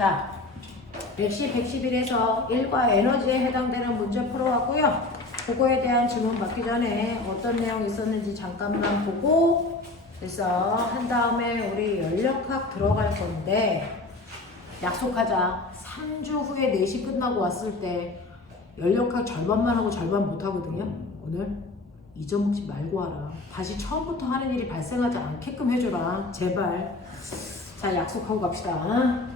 자, 110, 111에서 1과 에너지에 해당되는 문제 풀어왔고요. 그거에 대한 질문 받기 전에 어떤 내용이 있었는지 잠깐만 보고 그래서 한 다음에 우리 연력학 들어갈 건데 약속하자. 3주 후에 4시 끝나고 왔을 때 연력학 절반만 하고 절반 못 하거든요. 오늘 잊어먹지 말고 와라. 다시 처음부터 하는 일이 발생하지 않게끔 해줘라. 제발. 자, 약속하고 갑시다.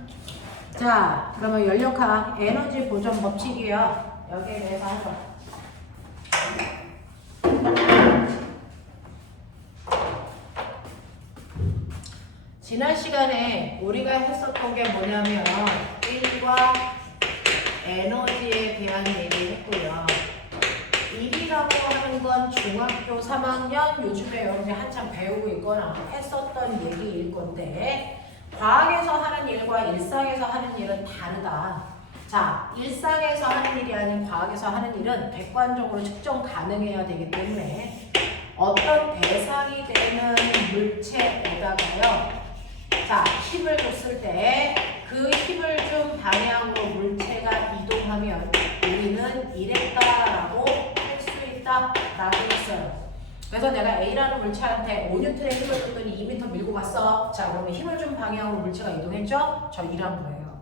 자, 그러면 연력학 에너지 보존 법칙이요. 여기에 대해서 하죠. 지난 시간에 우리가 했었던 게 뭐냐면 1과 에너지에 대한 얘기를 했고요. 1이라고 하는 건 중학교 3학년 요즘에 여러분이 한참 배우고 있거나 했었던 얘기일 건데 과학에서 하는 일과 일상에서 하는 일은 다르다. 자, 일상에서 하는 일이 아닌 과학에서 하는 일은 객관적으로 측정 가능해야 되기 때문에 어떤 대상이 되는 물체에다가요. 자, 힘을 줬을 때 그 힘을 준 방향으로 물체가 이동하면 우리는 이랬다라고 할 수 있다라고 했어요. 그래서 내가 A라는 물체한테 5N의 힘을 줬더니 2m 밀고 갔어. 자, 그러면 힘을 준 방향으로 물체가 이동했죠? 저 일한 거예요.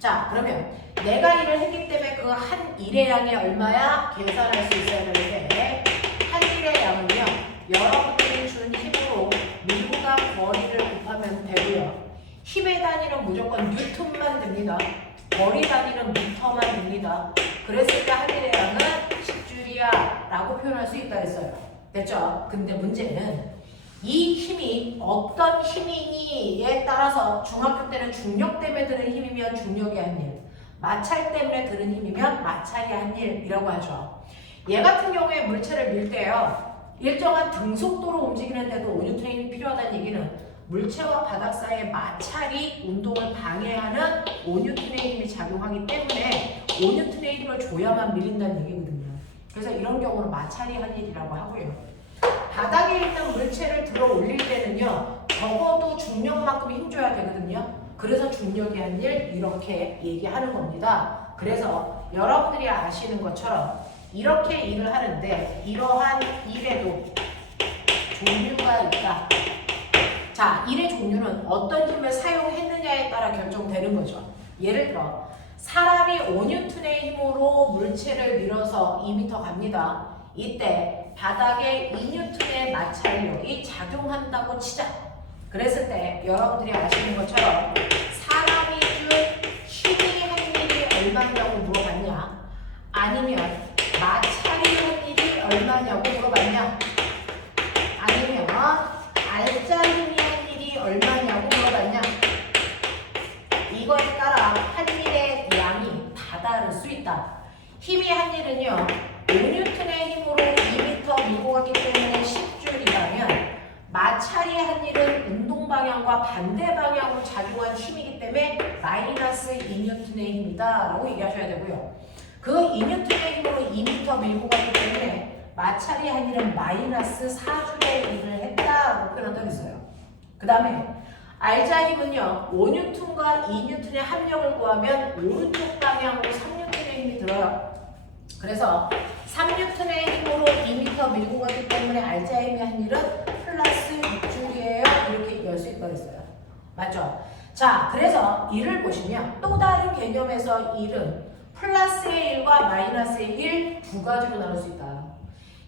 자, 그러면 내가 일을 했기 때문에 그 한 일의 양이 얼마야? 계산할 수 있어야 되는데 한 일의 양은요. 여러분들이 준 힘으로 밀고 간 거리를 곱하면 되고요. 힘의 단위는 무조건 뉴턴만 됩니다. 거리 단위는 미터만 됩니다. 그랬을 때 한 일의 양은 10줄이야 라고 표현할 수 있다 했어요. 됐죠? 근데 문제는 이 힘이 어떤 힘이니에 따라서 중학교 때는 중력 때문에 드는 힘이면 중력이 한 일, 마찰 때문에 드는 힘이면 마찰이 한 일이라고 하죠. 얘 같은 경우에 물체를 밀 때요. 일정한 등속도로 움직이는데도 5N의 힘이 필요하다는 얘기는 물체와 바닥 사이의 마찰이 운동을 방해하는 5N의 힘이 작용하기 때문에 5N의 힘을 줘야만 밀린다는 얘기거든요. 그래서 이런 경우는 마찰이 한 일이라고 하고요. 바닥에 있는 물체를 들어 올릴 때는요. 적어도 중력만큼 힘줘야 되거든요. 그래서 중력이 한 일 이렇게 얘기하는 겁니다. 그래서 여러분들이 아시는 것처럼 이렇게 일을 하는데 이러한 일에도 종류가 있다. 자, 일의 종류는 어떤 힘을 사용했느냐에 따라 결정되는 거죠. 예를 들어 사람이 5N의 힘으로 물체를 밀어서 2m 갑니다. 이때 바닥에 2N의 마찰력이 작용한다고 치자. 그랬을 때 여러분들이 아시는 것처럼 사람이 준 힘이 한 일이 얼마냐고 물어봤냐? 아니면 마찰이 한 일이 얼마냐고 물어봤냐? 아니면 알짜 힘이 한 일이 얼마냐고 물어봤냐? 이거에 따라 한 일의 양이 다 다를 수 있다. 힘이 한 일은요. 5N의 힘으로 2m 밀고 갔기 때문에 10줄이라면 마찰이 한 일은 운동 방향과 반대 방향으로 작용한 힘이기 때문에 마이너스 2N의 힘이다 라고 얘기하셔야 되고요. 그 2N의 힘으로 2m 밀고 갔기 때문에 마찰이 한 일은 마이너스 4줄의 일을 했다라고 표현한다고 했어요. 그 다음에 알자 힘은요. 5N과 2N의 합력을 구하면 오른쪽 방향으로 3N의 힘이 들어요. 그래서 3N의 힘으로 2m 밀고 갔기 때문에 알자 힘이 한 일은 플러스 6줄이에요. 이렇게 열 수 있다고 했어요. 맞죠? 자, 그래서 일을 보시면 또 다른 개념에서 일은 플러스의 1과 마이너스의 1 두 가지로 나눌 수 있다.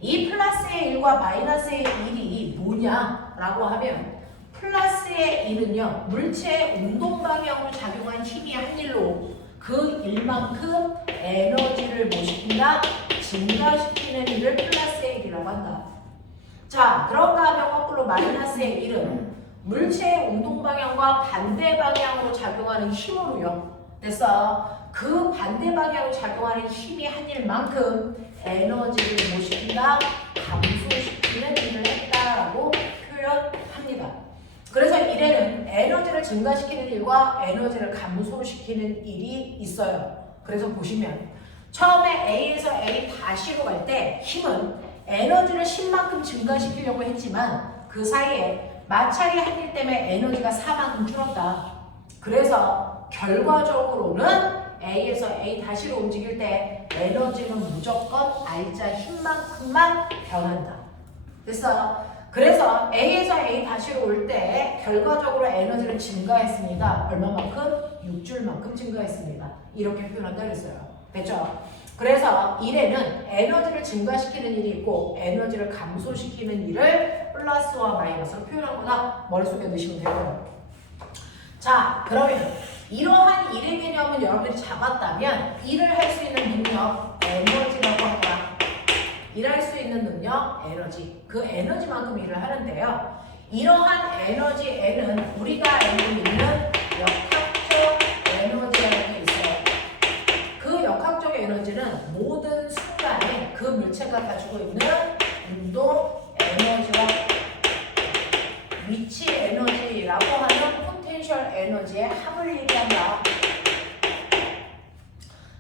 이 플러스의 1과 마이너스의 1이 뭐냐라고 하면 플러스의 1은요. 물체의 운동 방향으로 작용한 힘이 한 일로 그 일만큼 에너지를 뭐 시킨다? 증가시키는 일을 플러스의 1이라고 한다. 자, 그런가 하면 거꾸로 마이너스의 1은 물체의 운동 방향과 반대 방향으로 작용하는 힘으로요. 그래서 그 반대 방향으로 작용하는 힘이 한 일만큼 에너지를 뭐 시킨다? 감소시키는 일을 했다라고 표현합니다. 그래서 일에는 에너지를 증가시키는 일과 에너지를 감소시키는 일이 있어요. 그래서 보시면 처음에 A에서 A 다시로 갈 때 힘은 에너지를 10만큼 증가시키려고 했지만 그 사이에 마찰이 한 일 때문에 에너지가 4만큼 줄었다. 그래서 결과적으로는 A에서 A 다시로 움직일 때 에너지는 무조건 R자 힘만큼만 변한다. 됐어? 그래서 A에서 A 다시로 올 때 결과적으로 에너지는 증가했습니다. 얼마만큼? 6줄만큼 증가했습니다. 이렇게 표현한다 그랬어요. 됐죠? 그래서 1에는 에너지를 증가시키는 일이 있고 에너지를 감소시키는 일을 플러스와 마이너스로 표현하거나 머릿속에 넣으시면 되고요. 자, 그러면 이러한 일의 개념은 여러분들이 잡았다면 일을 할 수 있는 능력, 에너지라고 하거나 일할 수 있는 능력, 에너지. 그 에너지만큼 일을 하는데요. 이러한 에너지에는 우리가 알고 있는 역학적 에너지라는 게 있어요. 그 역학적 에너지는 모든 순간에 그 물체가 가지고 있는 운동 에너지와 위치 에너지라고 하는 포텐셜 에너지의 합을 얘기한다.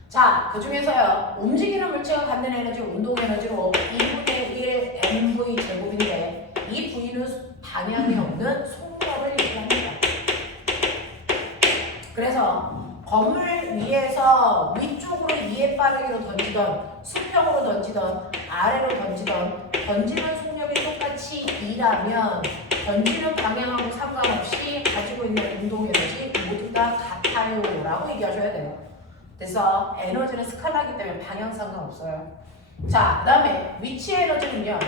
자, 그 중에서요, 움직이는 물체가 갖는 에너지, 운동 에너지로 2분의 1 mv 제곱인데 이 V는 방향이 없는 속력을 얘기합니다. 그래서 건물 위에서 위쪽으로 2의 빠르기로 던지던, 수평으로 던지던, 아래로 던지던, 던지는 속력이 똑같이 2라면 던지는 방향하고 상관없이 가지고 있는 운동 에너지 모두 다 같아요 라고 얘기하셔야 돼요. 그래서 에너지는 스칼라기 때문에 방향 상관없어요. 자, 그 다음에 위치 에너지는요,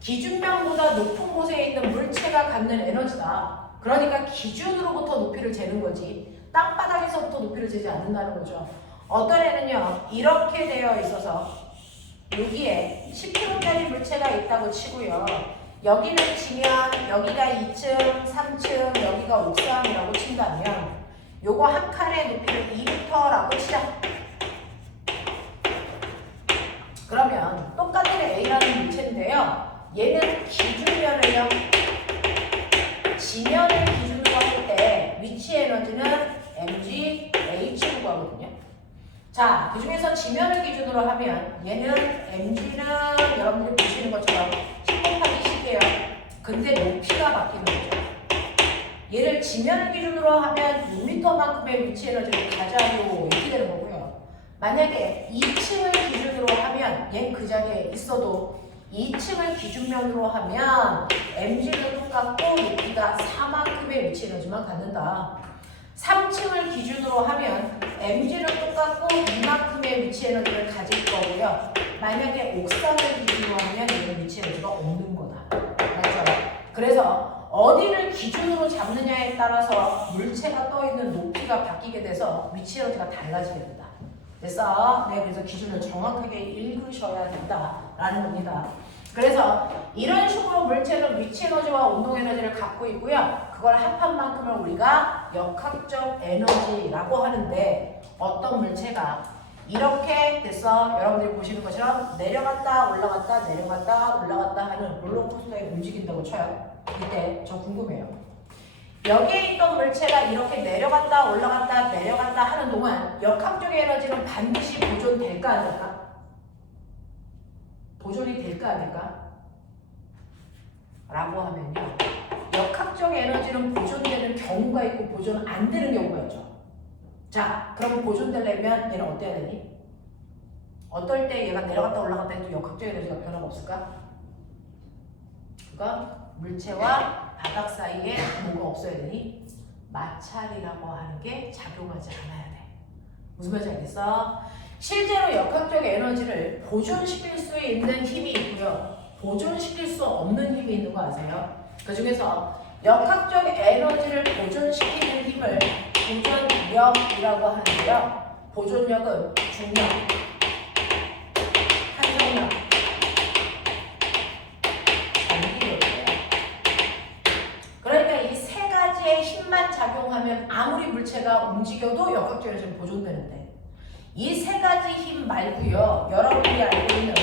기준량보다 높은 곳에 있는 물체가 갖는 에너지다. 그러니까 기준으로부터 높이를 재는 거지 땅바닥에서부터 높이를 재지 않는다는 거죠. 어떤 애는요, 이렇게 되어 있어서 여기에 10kg짜리 물체가 있다고 치고요, 여기는 지면 여기가 2층, 3층, 여기가 옥상이라고 친다면 요거 한 칸의 높이를 2m라고 치자. 그러면 똑같은 A라는 물체인데요, 얘는 기준면을요, 지면을 기준으로 할 때 위치 에너지는 mg, h로 구하거든요. 자, 그 중에서 지면을 기준으로 하면 얘는 mg는 여러분들이 보시는 것처럼 10 곱하기 10이에요. 근데 높이가 바뀌는 거죠. 얘를 지면을 기준으로 하면 6m만큼의 위치 에너지를 가져요 이렇게 되는 거고요. 만약에 2층을 기준으로 하면 얘는 그 자리에 있어도 2층을 기준면으로 하면 mg는 똑같고 높이가 4만큼의 위치 에너지만 갖는다. 3층을 기준으로 하면 mg는 똑같고 2만큼의 위치 에너지를 가질 거고요. 만약에 옥상을 기준으로 하면 얘는 위치 에너지가 없는 거다. 맞죠? 그래서 어디를 기준으로 잡느냐에 따라서 물체가 떠있는 높이가 바뀌게 돼서 위치 에너지가 달라지게 된다. 그래서 그래서 기준을 정확하게 읽으셔야 된다라는 겁니다. 그래서 이런 식으로 물체는 위치 에너지와 운동 에너지를 갖고 있고요. 그걸 합한만큼을 우리가 역학적 에너지라고 하는데, 어떤 물체가 이렇게 돼서 여러분들이 보시는 것처럼 내려갔다 올라갔다 내려갔다 올라갔다 하는 롤러코스터에 움직인다고 쳐요. 이때 저 궁금해요. 여기에 있던 물체가 이렇게 내려갔다 올라갔다 내려갔다 하는 동안 역학적 에너지는 반드시 보존될까 안 될까? 보존이 될까 안 될까? 라고 하면요, 역학적 에너지는 보존되는 경우가 있고 보존 안 되는 경우가 있죠. 자, 그러면 보존되려면 얘는 어때야 되니? 어떨 때 얘가 내려갔다 올라갔다 해도 역학적 에너지가 변화가 없을까? 그건 물체와 바닥 사이에 뭐가 없어야 되니? 마찰이라고 하는 게 작용하지 않아야 돼. 무슨 말인지 알겠어? 실제로 역학적 에너지를 보존시킬 수 있는 힘이 있고요, 보존시킬 수 없는 힘이 있는 거 아세요? 그 중에서 역학적 에너지를 보존시키는 힘을 보존력이라고 하는데요, 보존력은 중력, 한성력, 전기력이에요. 그러니까 이 세 가지의 힘만 작용하면 아무리 물체가 움직여도 역학적 에너지는 보존되는데, 이 세 가지 힘 말고요, 여러분들이 알고 있는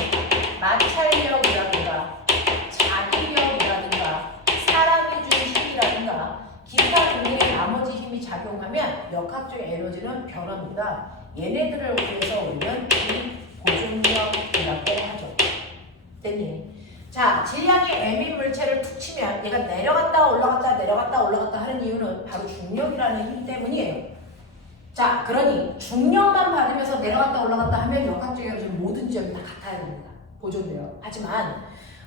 마찰력이라든가 자기력이라든가 사람이 준 힘이라든가 기타 등등의 나머지 힘이 작용하면 역학적 에너지는 변합니다. 얘네들을 위해서 우리는 보존력이라고 하죠. 됐니? 자, 질량이 m인 물체를 툭 치면 얘가 내려갔다 올라갔다 내려갔다 올라갔다 하는 이유는 바로 중력이라는 힘 때문이에요. 자, 그러니 중력만 받으면서 내려갔다 올라갔다 하면 역학적 에너지는 모든 지점이 다 같아야 됩니다. 보존돼요. 하지만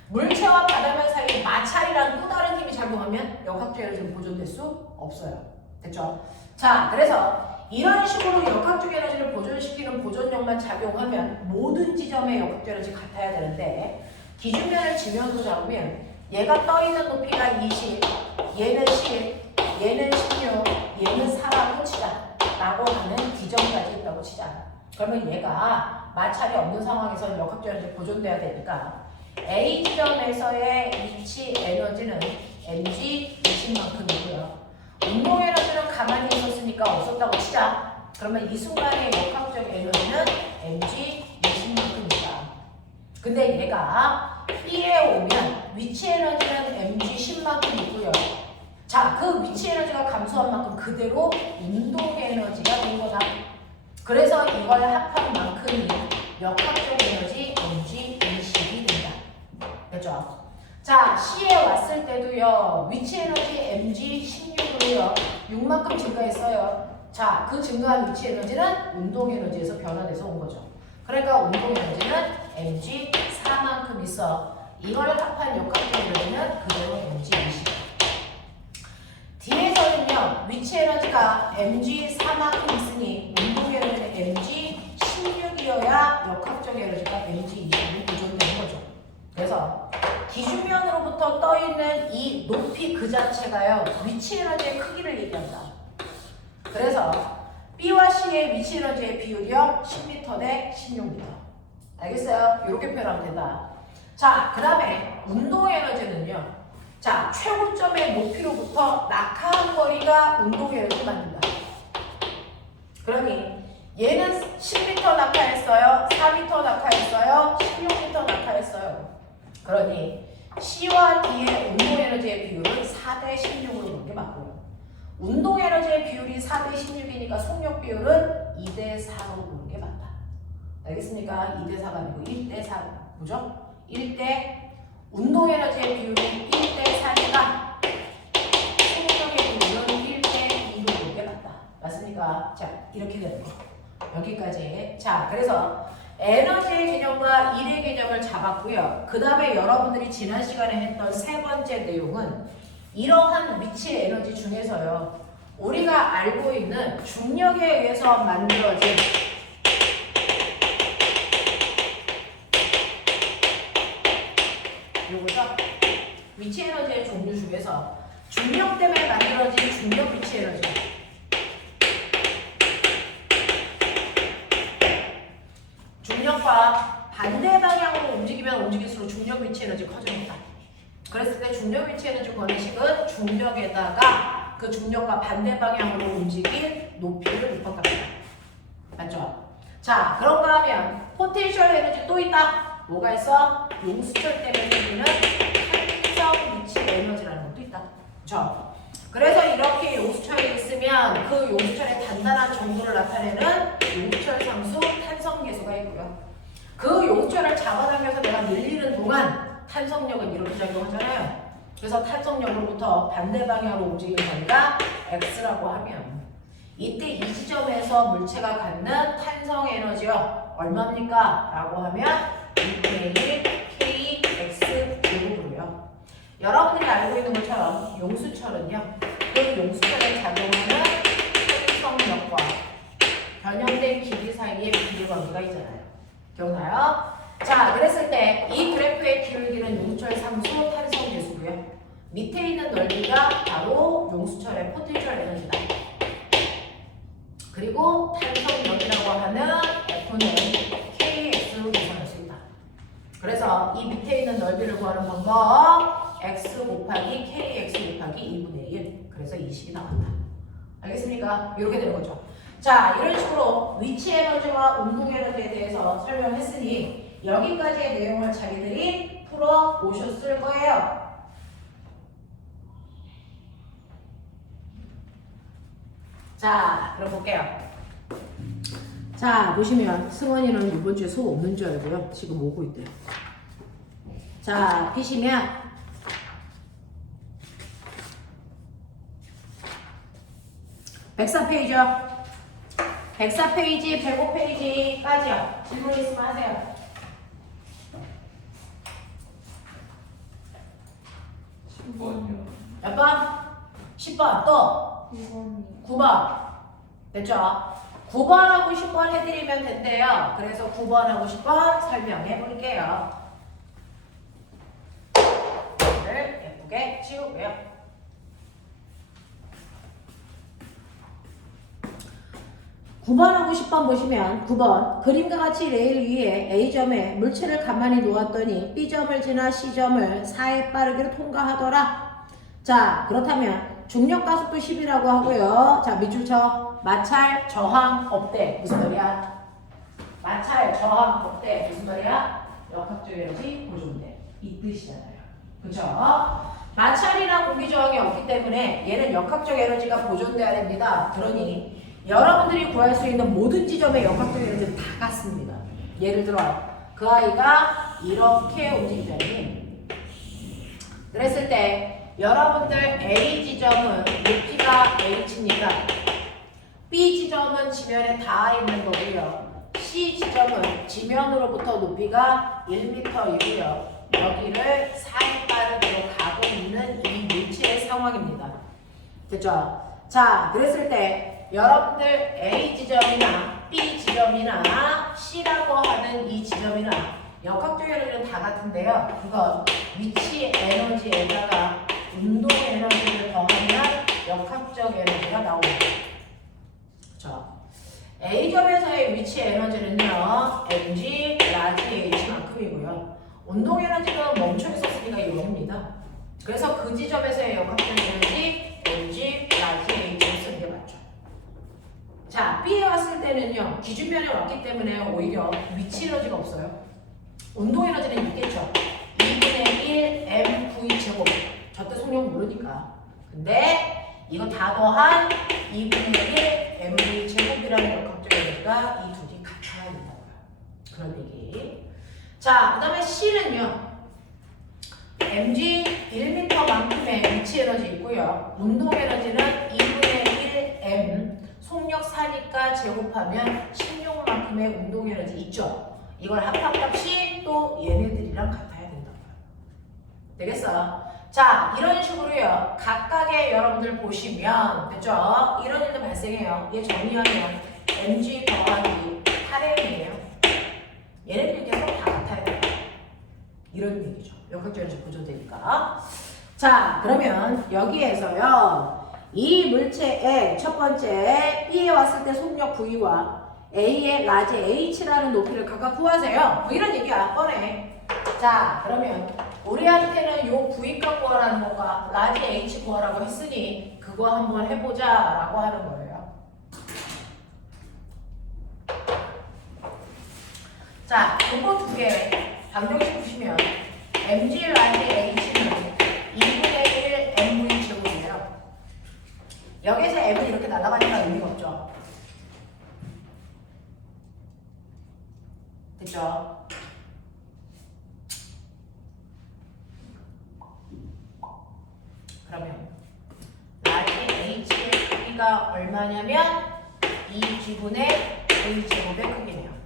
물체와 바다면 사이에 마찰이라는 또 다른 힘이 작용하면 역학적 에너지는 보존될 수 없어요. 됐죠? 자, 그래서 이런 식으로 역학적 에너지를 보존시키는 보존력만 작용하면 모든 지점의 역학적 에너지 같아야 되는데 기준면을 지면으로 잡으면 얘가 떠있는 높이가 20, 얘는 10, 얘는 16, 얘는 4라고 치자 라고 하는 지점까지 있다고 치자. 그러면 얘가 마찰이 없는 상황에서는 역학적 에너지 보존돼야 되니까 A 지점에서의 위치 에너지는 mg 20만큼이고요. 운동 에너지는 가만히 있었으니까 없었다고 치자. 그러면 이 순간의 역학적 에너지는 mg 20만큼이다. 근데 얘가 B에 오면 위치 에너지는 mg 10만큼이고요. 자, 그 위치 에너지가 감소한 만큼 그대로 운동 에너지가 된 거다. 그래서 이걸 합한 만큼이 역학적 에너지 mg 20이 된다. 됐죠? 자, C에 왔을 때도요, 위치 에너지 mg 16으로요, 6만큼 증가했어요. 자, 그 증가한 위치 에너지는 운동 에너지에서 변화돼서 온 거죠. 그러니까 운동 에너지는 mg 4만큼 있어. 이걸 합한 역학적 에너지는 그대로 mg 20. D에서는요, 위치 에너지가 mg 4만큼 있으니 운동 에너지는 mg 16이어야 역학적 에너지가 mg 20이 보존되는 거죠. 그래서 기준면으로부터 떠있는 이 높이 그 자체가요, 위치 에너지의 크기를 얘기한다. 그래서 B와 C의 위치 에너지의 비율이요, 10m 대 16m. 알겠어요? 이렇게 표현하면 된다. 자, 그 다음에 운동 에너지는요, 자, 최고점의 높이로부터 낙하한 거리가 운동 에너지를 만든다. 그러니 얘는 10m 낙하했어요, 4m 낙하했어요, 16m 낙하했어요. 그러니 C와 D의 운동 에너지의 비율은 4대 16으로 보는 게 맞고요. 운동 에너지의 비율이 4대 16이니까 속력 비율은 2대 4로 보는 게 맞다. 알겠습니까? 2대 4가 아니고 1대 4. 뭐죠? 1대 운동 에너지의 비율이 1대 4니까 속력의 비율은 1대 2로 보는 게 맞다. 맞습니까? 자, 이렇게 되는 거. 여기까지. 자, 그래서 에너지의 개념과 일의 개념을 잡았고요. 그 다음에 여러분들이 지난 시간에 했던 세 번째 내용은 이러한 위치의 에너지 중에서요, 우리가 알고 있는 중력에 의해서 만들어진 요거죠? 위치 에너지의 종류 중에서 중력 때문에 만들어진 중력 위치 에너지, 중력과 반대 방향으로 움직이면 움직일수록 중력 위치 에너지 커집니다. 그랬을 때 중력 위치 에너지 관식은 중력에다가 그 중력과 반대 방향으로 움직인 높이를 묶어갑니다. 맞죠? 자, 그런가 하면 포텐셜 에너지 또 있다. 뭐가 있어? 용수철 때문에 생기는 탄성 위치 에너지라는 것도 있다. 그렇죠? 그래서 이렇게 용수철이 있으면 그 용수철의 단단한 정도를 나타내는 용수철 상수 탄성 계수가 있고요. 그 용수철을 잡아당겨서 내가 밀리는 동안 탄성력은 이렇게 작용하잖아요. 그래서 탄성력으로부터 반대 방향으로 움직이는 거리가 x라고 하면 이때 이 지점에서 물체가 갖는 탄성 에너지요, 얼마입니까? 라고 하면 2분의 1 kx 제곱으로요. 여러분들이 알고 있는 것처럼 용수철은요, 그 용수철에 작용하는 탄성력과 변형된 길이 사이에 비례 관계가 있잖아요. 기억나요? 자, 그랬을 때 이 그래프의 기울기는 용수철 상수 탄성 계수고요. 밑에 있는 넓이가 바로 용수철의 포텐셜 에너지다. 그리고 탄성력이라고 하는 F는 KX로 계산할 수 있다. 그래서 이 밑에 있는 넓이를 구하는 방법, X 곱하기 KX 곱하기 2분의 1. 그래서 20이 나왔다. 알겠습니까? 이렇게 되는 거죠. 자, 이런 식으로 위치 에너지와 운동 에너지에 대해서 설명했으니 여기까지의 내용을 자기들이 풀어 오셨을 거예요. 자, 그럼 볼게요. 자, 보시면 승원이는 이번 주에 수업 없는 줄 알고요. 지금 오고 있대요. 자, 피시면 104페이지요. 104페이지, 105페이지까지요. 질문 있으면 하세요. 10번이요. 몇 번? 10번. 또 9번이요. 9번. 됐죠? 9번하고 10번 해드리면 된대요. 그래서 9번하고 10번 설명해 볼게요. 를 예쁘게 지우고요. 9번하고 10번 보시면 9번 그림과 같이 레일 위에 A점에 물체를 가만히 놓았더니 B점을 지나 C점을 4의 빠르기로 통과하더라. 자, 그렇다면 중력 가속도 10이라고 하고요. 자, 밑줄 쳐. 마찰 저항 없대. 무슨 말이야? 마찰 저항 없대. 무슨 말이야? 역학적 에너지 보존대. 이 뜻이잖아요. 그죠? 마찰이나 공기 저항이 없기 때문에 얘는 역학적 에너지가 보존돼야 됩니다. 그러니 여러분들이 구할 수 있는 모든 지점의 역학적 에너지는 다 같습니다. 예를 들어 그 아이가 이렇게 움직이자니 그랬을 때 여러분들 A 지점은 높이가 h니까 B 지점은 지면에 닿아 있는 거고요. C 지점은 지면으로부터 높이가 1m이고요. 여기를 4의 빠르기로 가고 있는 이 물체의 상황입니다. 됐죠? 자, 그랬을 때 여러분들 A 지점이나 B 지점이나 C라고 하는 이 지점이나 역학적 에너지는 다 같은데요. 그건 위치 에너지에다가 운동 에너지를 더하면 역학적 에너지가 나옵니다. 그렇죠? A점에서의 위치 에너지는요. mg, 라지 h만큼이고요. 운동 에너지는 멈춰 있었으니까 0입니다. 그래서 그 지점에서의 역학적 에너지 mg, 라지 h를 쓰는 게 맞죠. 자, B에 왔을 때는요. 기준면에 왔기 때문에 오히려 위치 에너지가 없어요. 운동 에너지는 있겠죠. 2분의 1 mv 제곱. 저때 속력 모르니까. 근데 이거 다 더한 2분의 1 mv 제곱이라는 역학적 에너지가 이 둘이 같아야 된다고요. 그런 얘기. 자, 그 다음에 C는요. mg 1m만큼의 위치 에너지 있고요. 운동 에너지는 2분의 1 m 속력 4니까 제곱하면 16만큼의 운동 에너지 있죠. 이걸 합합값이 또 얘네들이랑 같아야 된다고요. 되겠어? 자, 이런 식으로요. 각각의 여러분들 보시면 됐죠? 이런 일도 발생해요. 얘 정리하면 mg 더하기 8m이에요. 얘네들이 계속 다 같아야 돼요. 이런 얘기죠. 역학적 에너지 보존되니까. 자, 그러면 여기에서요. 이 물체의 첫 번째 B에 왔을 때 속력 V와 A의 라지 H라는 높이를 각각 구하세요. 뭐 이런 얘기야. 뻔해. 자, 그러면 우리한테는 요 V값 구하라는 것과 라지 H 구하라고 했으니 그거 한번 해보자 라고 하는 거예요. 자, 요거 두 개 방정식 보시면 mg 라지 h는 2분의 1 mv 제곱이에요. 여기서 m이 이렇게 날아가니까 의미가 없죠. 됐죠? 그러면 라지 h의 크기가 얼마냐면 2g분의 v 제곱의 크기네요.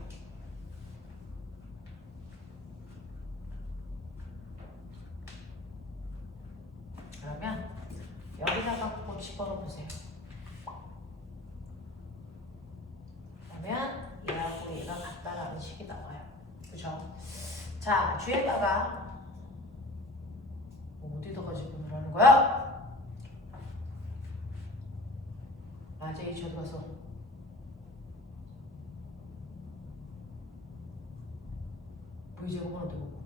그러면 여기다가 꼭 집어넣어 보세요. 그러면 얘하고 얘가 같다라는 식이 나와요. 그죠? 자, 뒤에다가 어디다가 집어넣으라는 하는 거야? 라지 H 어디 갔어? V제곱은 어디 보고?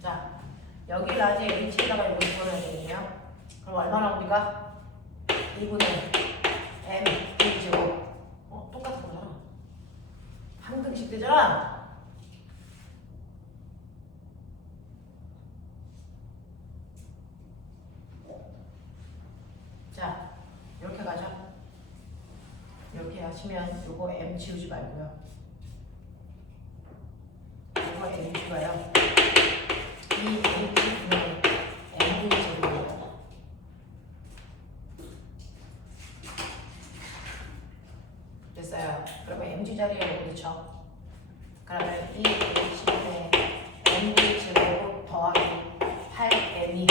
자, 여기 라지 H에다가 이거 집어넣어야 되겠네요. 그럼 얼마 나옵니까? 2분의 M V제곱. 똑같은 거잖아. 한 등씩 되잖아. 자, 이렇게 가자. 이렇게 하시면 요거 M 지우지 말고요. 요거 M 지워요. 이 H분의 M 제곱이에요. 있어요. 그러면 mg 자리에 부딪혀. 그러면 2h분의 mv 제곱 더하기 8m이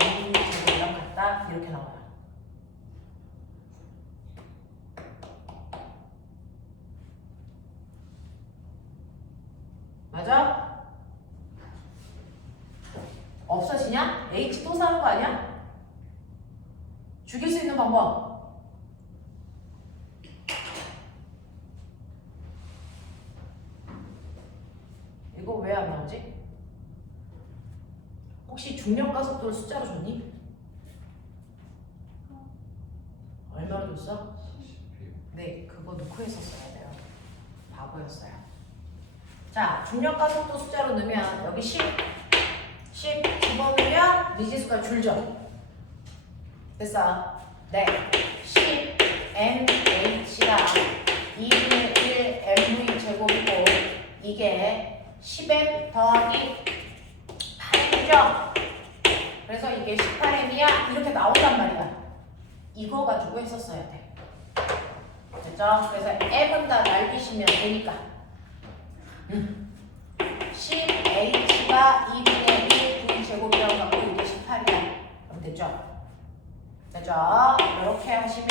mv 제곱이랑 같다. 이렇게 나와요. 맞아? 없어지냐? H 또 사는 거 아니야? 죽일 수 있는 방법. 이거 왜 안 나오지? 혹시 중력가속도를 숫자로 줬니? 얼마나 줬어? 네, 그거 넣고 했었어야 돼요. 바보였어요. 자, 중력가속도 숫자로 넣으면 여기 10 집어넣으면 미지수가 줄죠. 됐어. 네. 10 mh가 2분의 1 mv 제곱이고 이게 10m 더하기 8이죠. 그래서 이게 18m이야. 이렇게 나온단 말이야. 이거 가지고 했었어야 돼. 됐죠? 그래서 m은 다 날리시면 되니까. 10h가 2분의 1 v 제곱이라고 하고 이게 18이야. 그럼 됐죠? 됐죠? 이렇게 하시면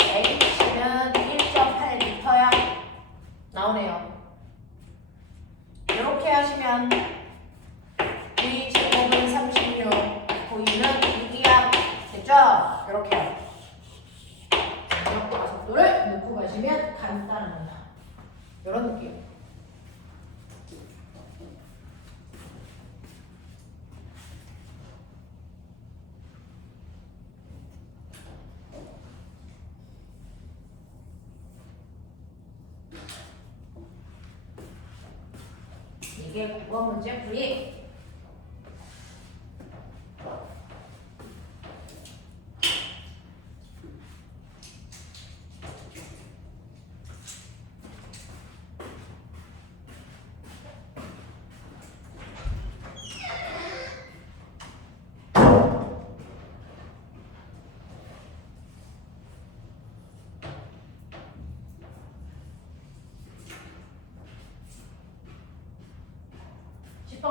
h는 1.8m야. 나오네요. 이렇게 하시면 v 제곱은 36, v는 6이야. 됐죠? 이렇게 가속도를 놓고 가시면 간단합니다. 이런 느낌. 이게 국어 문제 풀이.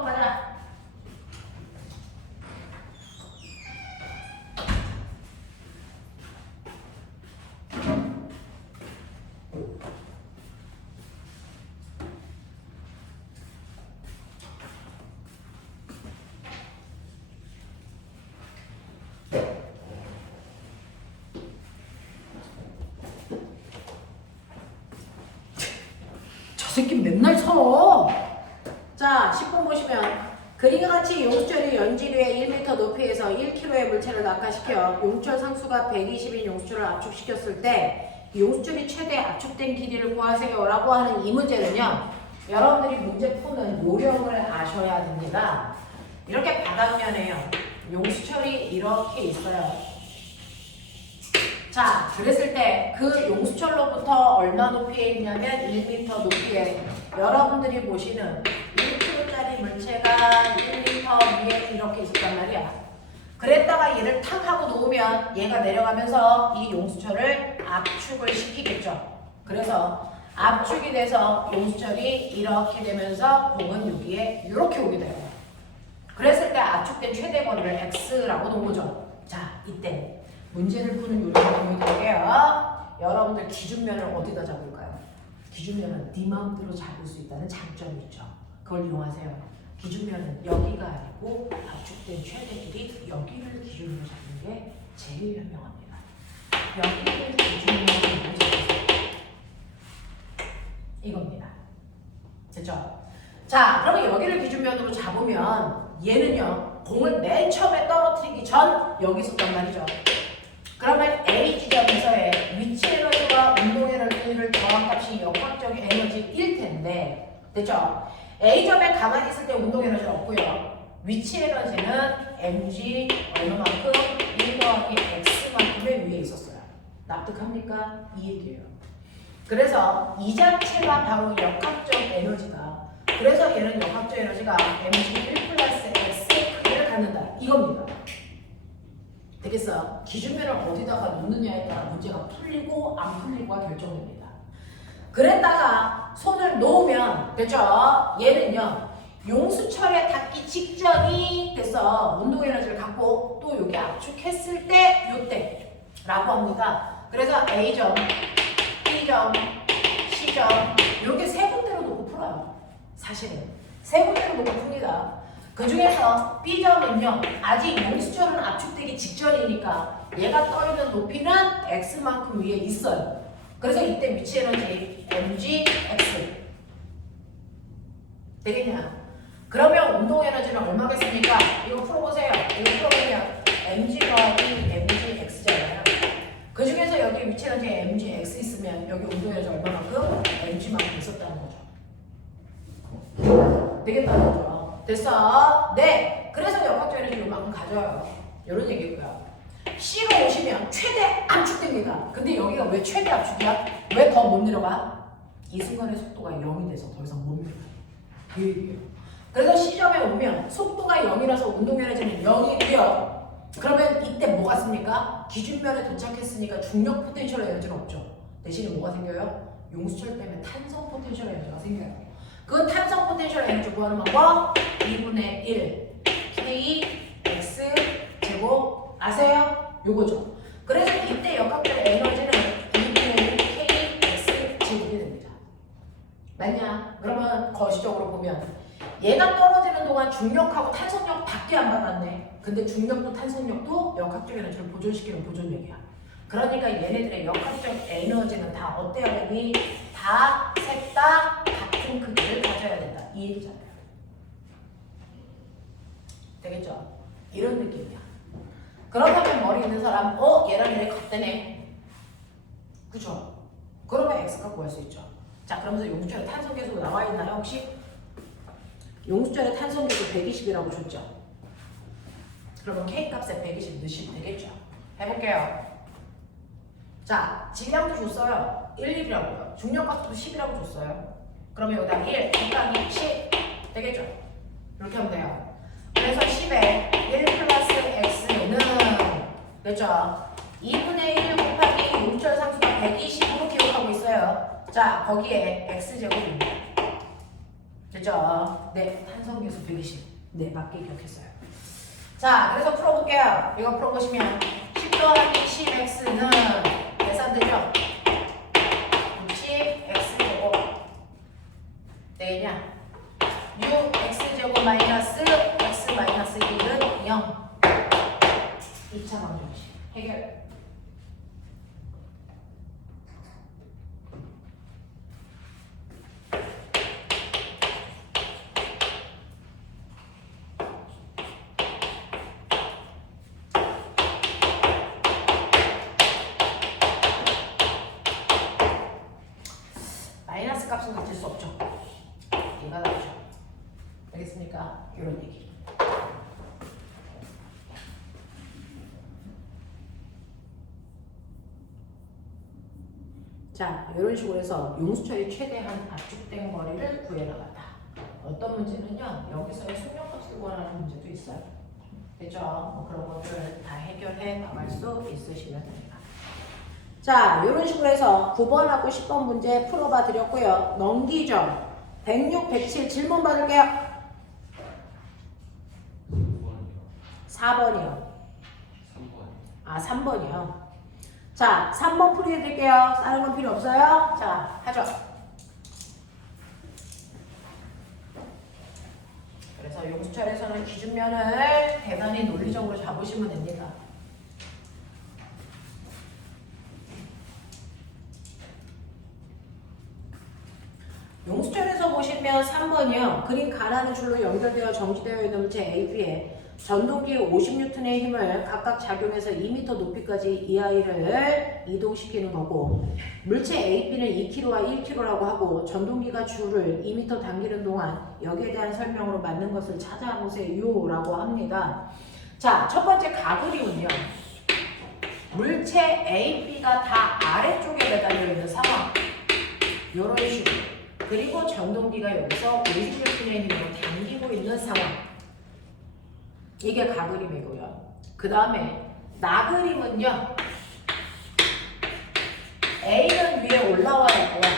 가자. 저 새끼 맨날 서. 자, 10번 보시면 그림과 같이 용수철이 연지류의 1m 높이에서 1kg의 물체를 낙하시켜 용수철 상수가 120인 용수철을 압축시켰을 때 용수철이 최대 압축된 길이를 구하세요 라고 하는 이 문제는요, 여러분들이 문제 푸는 요령을 아셔야 됩니다. 이렇게 바닥면에요, 용수철이 이렇게 있어요. 자, 그랬을 때 그 용수철로부터 얼마 높이에 있냐면 1m 높이에 여러분들이 보시는 1kg짜리 물체가 1m 위에 이렇게 있었단 말이야. 그랬다가 얘를 탁 하고 놓으면 얘가 내려가면서 이 용수철을 압축을 시키겠죠. 그래서 압축이 돼서 용수철이 이렇게 되면서 공은 여기에 이렇게 오게 돼요. 그랬을 때 압축된 최대 거리를 x라고 놓은 거죠. 자, 이때 문제를 푸는 요령을 보여드릴게요. 여러분들 기준면을 어디다 잡을까요? 기준면은 네 마음대로 잡을 수 있다는 장점이 있죠. 그걸 이용하세요. 기준면은 여기가 아니고 압축된 최대 길이 여기를 기준으로 잡는 게 제일 현명합니다. 여기를 기준으로 잡으세요. 이겁니다. 됐죠? 자, 그러면 여기를 기준면으로 잡으면 얘는요, 공을 맨 처음에 떨어뜨리기 전 여기 있었단 말이죠. 그러면 A 지점에서의 위치 에너지와 운동 에너지를 더한 값이 역학적 에너지일 텐데, 됐죠? A점에 가만히 있을 때 운동 에너지는 없고요. 위치 에너지는 mg 얼마만큼 1 더하기 x만큼의 위에 있었어요. 납득합니까? 이 얘기예요. 그래서 이 자체가 바로 역학적 에너지다. 그래서 얘는 역학적 에너지가 mg 1 플러스 x의 크기를 갖는다. 이겁니다. 되겠어요? 기준면을 어디다가 놓느냐에 따라 문제가 풀리고 안 풀리고가 결정됩니다. 그랬다가 손을 놓으면 됐죠? 얘는요 용수철에 닿기 직전이 됐어. 운동 에너지를 갖고 또 여기 압축했을 때 요때 라고 합니다. 그래서 A점, B점, C점 이렇게 세 군데로 놓고 풀어요. 사실은 세 군데로 놓고 풉니다. 그 중에서 B점은요 아직 용수철은 압축되기 직전이니까 얘가 떠있는 높이는 X만큼 위에 있어요. 그래서 이때 위치 에너지 mg, x 되겠냐? 그러면 운동 에너지는 얼마겠습니까? 이거 풀어보세요. 이거 풀어보면 mg 더하기 mg, x잖아요. 그 중에서 여기 위치 에너지 mg, x 있으면 여기 운동 에너지 얼마만큼? mg만큼 있었다는 거죠. 되겠다는 거죠. 됐어? 네. 그래서 역학적 에너지 요만큼 가져요. 이런 얘기고요. C로 오시면 최대 압축됩니다. 근데 여기가 왜 최대 압축이야? 왜 더 못 내려가? 이 순간의 속도가 0이 돼서 더 이상 못 내려가요. 그 얘기예요. 그래서 C점에 오면 속도가 0이라서 운동 에너지는 0이고요. 그러면 이때 뭐가 씁니까? 기준면에 도착했으니까 중력 포텐셜 에너지는 없죠. 대신에 뭐가 생겨요? 용수철 때문에 탄성 포텐셜 에너지가 생겨요. 그 탄성 포텐셜 에너지 구하는 방법 2분의 1 K X 제곱 아세요? 요거죠. 그래서 이때 역학적 에너지는 2분의 1 K X 제곱이 됩니다. 맞냐? 그러면 거시적으로 보면 얘가 떨어지는 동안 중력하고 탄성력 밖에 안 받았네. 근데 중력도 탄성력도 역학적 에너지를 보존시키는 보존력이야. 그러니까 얘네들의 역학적 에너지는 다 어때야 되니? 다 셋 다 같은 크기를 가져야 된다. 이 얘기잖아요. 되겠죠? 이런 느낌이야. 그렇다면 머리 있는 사람, 얘랑 얘랑 같다네. 그죠? 그러면 X가 구할 수 있죠. 자, 그러면서 용수철의 탄성계수가 나와 있나요, 혹시? 용수철의 탄성계수 120이라고 줬죠? 그러면 K값에 120 넣으시면 되겠죠? 해볼게요. 자, 질량도 줬어요. 1, 1이라고요. 중력값도 10이라고 줬어요. 그러면 여기다 1 곱하기 10 되겠죠? 이렇게 하면 돼요. 그래서 10에 1 플러스 x는 됐죠? 2분의 1 곱하기 용수철 상수가 120으로 기억하고 있어요. 자, 거기에 x제곱입니다. 됐죠? 네, 탄성계수 120. 네, 맞게 기억했어요. 자, 그래서 풀어볼게요. 이거 풀어보시면 10 더하기 10x는 계산되죠? 60x제곱 되겠냐? 6x제곱 마이너스 x 마이너스 1은 0. 2차 방정식 해결. 마이너스 값은 가질 수 없죠. 얘가 나오죠. 알겠습니까? 이런 얘기. 자, 이런 식으로 해서 용수철이 최대한 압축된 거리를 구해나갔다. 어떤 문제는요, 여기서의 속력값을 구하라는 문제도 있어요. 그죠? 뭐 그런 것들 다 해결해 나갈 수 있으시면 됩니다. 자, 이런 식으로 해서 9번하고 10번 문제 풀어봐 드렸고요. 넘기죠. 106, 107 질문 받을게요. 4번이요. 3번. 3번이요. 자, 3번 풀이해드릴게요. 다른 건 필요 없어요? 자, 하죠. 그래서 용수철에서는 기준면을 대단히 논리적으로 잡으시면 됩니다. 용수철에서 보시면 3번이요. 그림 가라는 줄로 연결되어 정지되어 있는 물체 AB에 전동기 50N의 힘을 각각 작용해서 2m 높이까지 이 아이를 이동시키는 거고, 물체 AB는 2kg와 1kg라고 하고 전동기가 줄을 2m 당기는 동안 여기에 대한 설명으로 맞는 것을 찾아보세요 라고 합니다. 자, 첫 번째 가그림은요, 물체 AB가 다 아래쪽에 매달려 있는 상황, 이런 식으로. 그리고 전동기가 여기서 50N의 힘으로 당기고 있는 상황. 이게 가그림이고요. 그 다음에 나그림은요. A는 위에 올라와 있고요.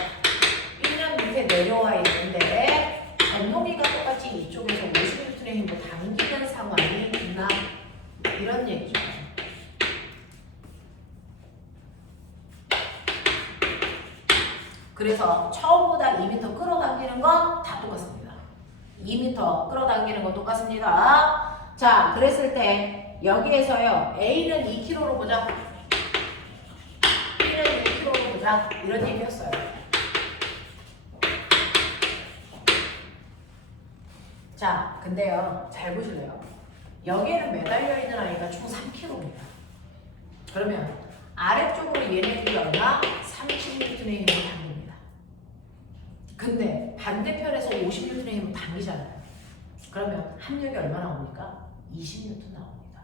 B는 밑에 내려와 있는데 전동기가 똑같이 이쪽에서 50N의 힘으로 당기는 상황이 있나? 이런 얘기죠. 그래서 처음보다 2m 끌어당기는 건 다 똑같습니다. 2m 끌어당기는 건 똑같습니다. 자, 그랬을 때 여기에서요. A는 2kg로 보자. B는 1kg로 보자. 이런 얘기였어요. 자, 근데요. 잘 보실래요? 여기에는 매달려 있는 아이가 총 3kg입니다. 그러면 아래쪽으로 얘네들이 얼마? 30N의 힘을 당깁니다. 근데 반대편에서 50N의 힘을 당기잖아요. 그러면 합력이 얼마 나옵니까? 20N 나옵니다.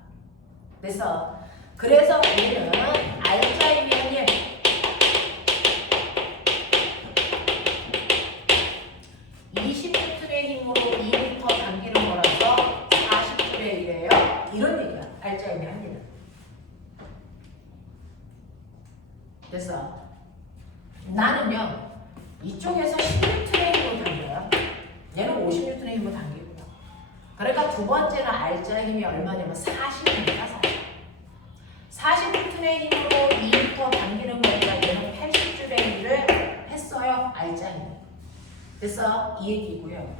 그래서 얘는 알짜임이 아니에요. 20N의 힘으로 2m 당기는 거라서 40분의 1이에요. 이런 얘기야. 알짜임이 아니에요. 그래서 나는요. 이쪽에서 10N의 힘으로 당겨요. 얘는 50N의 힘으로 당기고요. 그러니까 두 번째는 알짜 힘이 얼마냐면 40입니다. 40N의 힘으로 2m 당기는 거니까 얘는 80줄의 일을 했어요. 알짜 힘이. 그래서 이 얘기고요.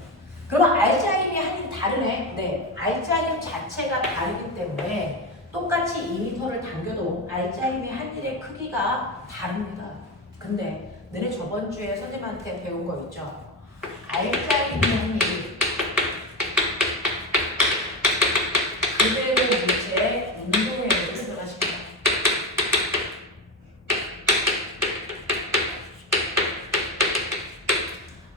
그러면 알짜 힘이 한 힘 다르네. 네, 알짜 힘 자체가 다르기 때문에 똑같이 2m를 당겨도 알짜 힘의 한 일의 크기가 다릅니다. 근데 너네 저번 주에 선생님한테 배운 거 있죠? 알짜 힘의 한 일이 그대로 물체 운동에 들어가십니다.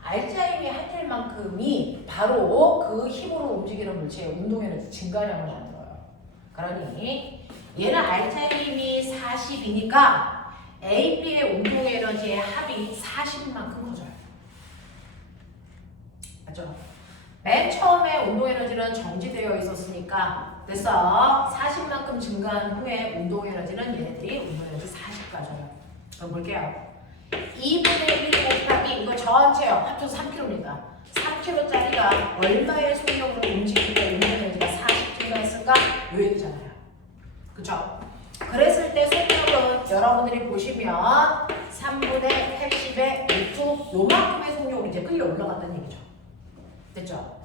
알짜임의 한 일만큼이 바로 그 힘으로 움직이는 물체의 운동에너지 증가량을 만들어요. 그러니 얘는 알짜임이 40이니까 A, B의 운동에너지의 합이 40만큼 커져요. 맞죠? 맨 처음에 운동에너지는 정지되어 있었으니까 그래서 40만큼 증가한 후에 운동에너지는 얘네들이 운동에너지 40 가져요. 그럼 볼게요. 2분의 1 곱하기 이거 전체요. 합쳐서 3kg입니다. 3kg짜리가 얼마의 속력으로 움직일 때 운동에너지가 40kg가 했을까? 요 얘기잖아요. 그쵸? 그랬을 때 속력은 여러분들이 보시면 3분의 80의 루트 요만큼의 속력으로 이제 끌려 올라갔다는 얘기죠. 됐죠?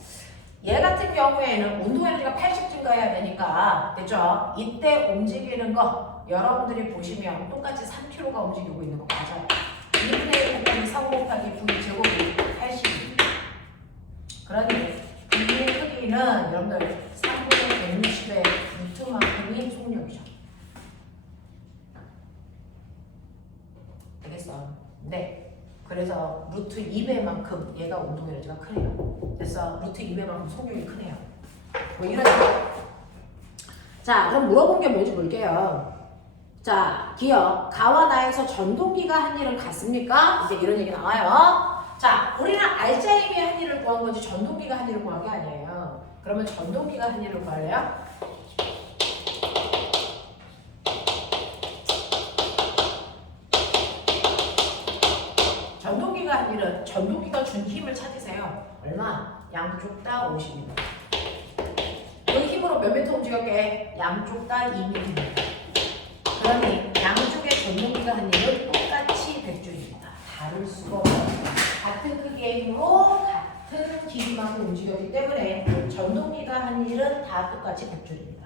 얘 같은 경우에는 운동에너지가 80 증가해야 되니까 됐죠? 이때 움직이는 거 여러분들이 보시면 똑같이 3kg가 움직이고 있는 거 맞아요. 2분의 1 곱하기 3 곱하기 V 제곱이 80입니다. 그러니 V의 크기는 여러분들 3분의 160의 루트만큼이 속력이죠. 되겠어? 네. 그래서 루트 2배만큼 얘가 운동에너지가 크네요. 그래서 루트 2배만큼 속력이 크네요. 뭐 이런 식으로. 자, 그럼 물어본 게 뭔지 볼게요. 자, 기억. 가와 나에서 전동기가 한 일은 같습니까? 이제 이런 얘기 나와요. 자, 우리는 알짜임이 한 일을 구한 거지 전동기가 한 일을 구한 게 아니에요. 그러면 전동기가 한 일을 구할래요? 전동기가 한 일은 전동기가 준 힘을 찾으세요. 얼마? 양쪽 다 50입니다. 그 힘으로 몇 미터 움직였게? 양쪽 다 2m입니다. 그러니 양쪽의 전동기가 한 일은 똑같이 100줄입니다. 다를 수가 없어요. 같은 크기의 힘으로 같은 길이만큼 움직였기 때문에 전동기가 한 일은 다 똑같이 100줄입니다.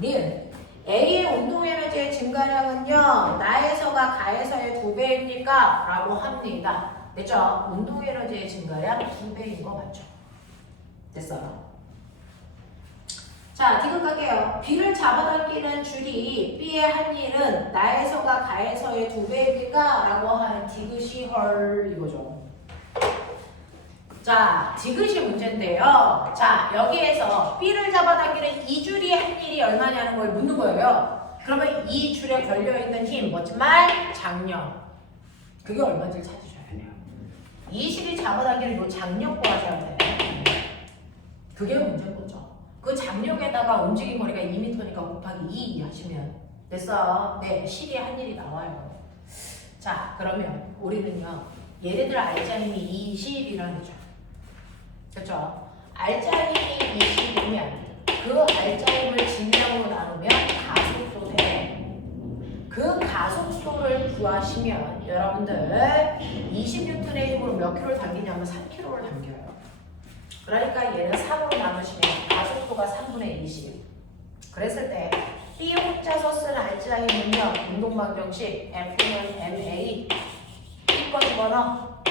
니은 A의 운동에너지의 증가량은요. 나에서가 가에서의 2배입니까? 라고 합니다. 됐죠? 운동에너지의 증가량 2배인 거 맞죠? 됐어요? 자, 디귿 갈게요. B를 잡아당기는 줄이 B의 한 일은 나에서가 가에서의 2배입니까? 라고 하는 디귿이 헐 이거죠. 자, 디귿이 문제인데요. 자, 여기에서 B를 잡아당기는 이 줄이 한 일이 얼마냐는 걸 묻는 거예요. 그러면 이 줄에 걸려있는 힘, 멋진 말, 장력. 그게 얼마인지 찾으셔야 돼요. 이 실이 잡아당기는 이 장력 구하셔야 돼요. 그게 문제인 거죠. 그 장력에다가 움직임 거리가 2m니까 곱하기 2 하시면 됐어. 네, 실이 한 일이 나와요. 자, 그러면 우리는요. 얘네들 알짜힘이 20이라는 거죠. 그렇죠? 알짜힘이 20이면 그 알짜힘을 질량으로 나누면 가속도 돼. 그 가속도를 구하시면 여러분들 20N의 힘으로 몇 킬로를 당기냐면 3kg를 당겨요. 그러니까 얘는 3으로 나누시면 가속도가 3분의 20. 그랬을 때 B 혼자서 쓴 알짜 힘은요. 운동방정식 F는 MA B 거 집어넣어.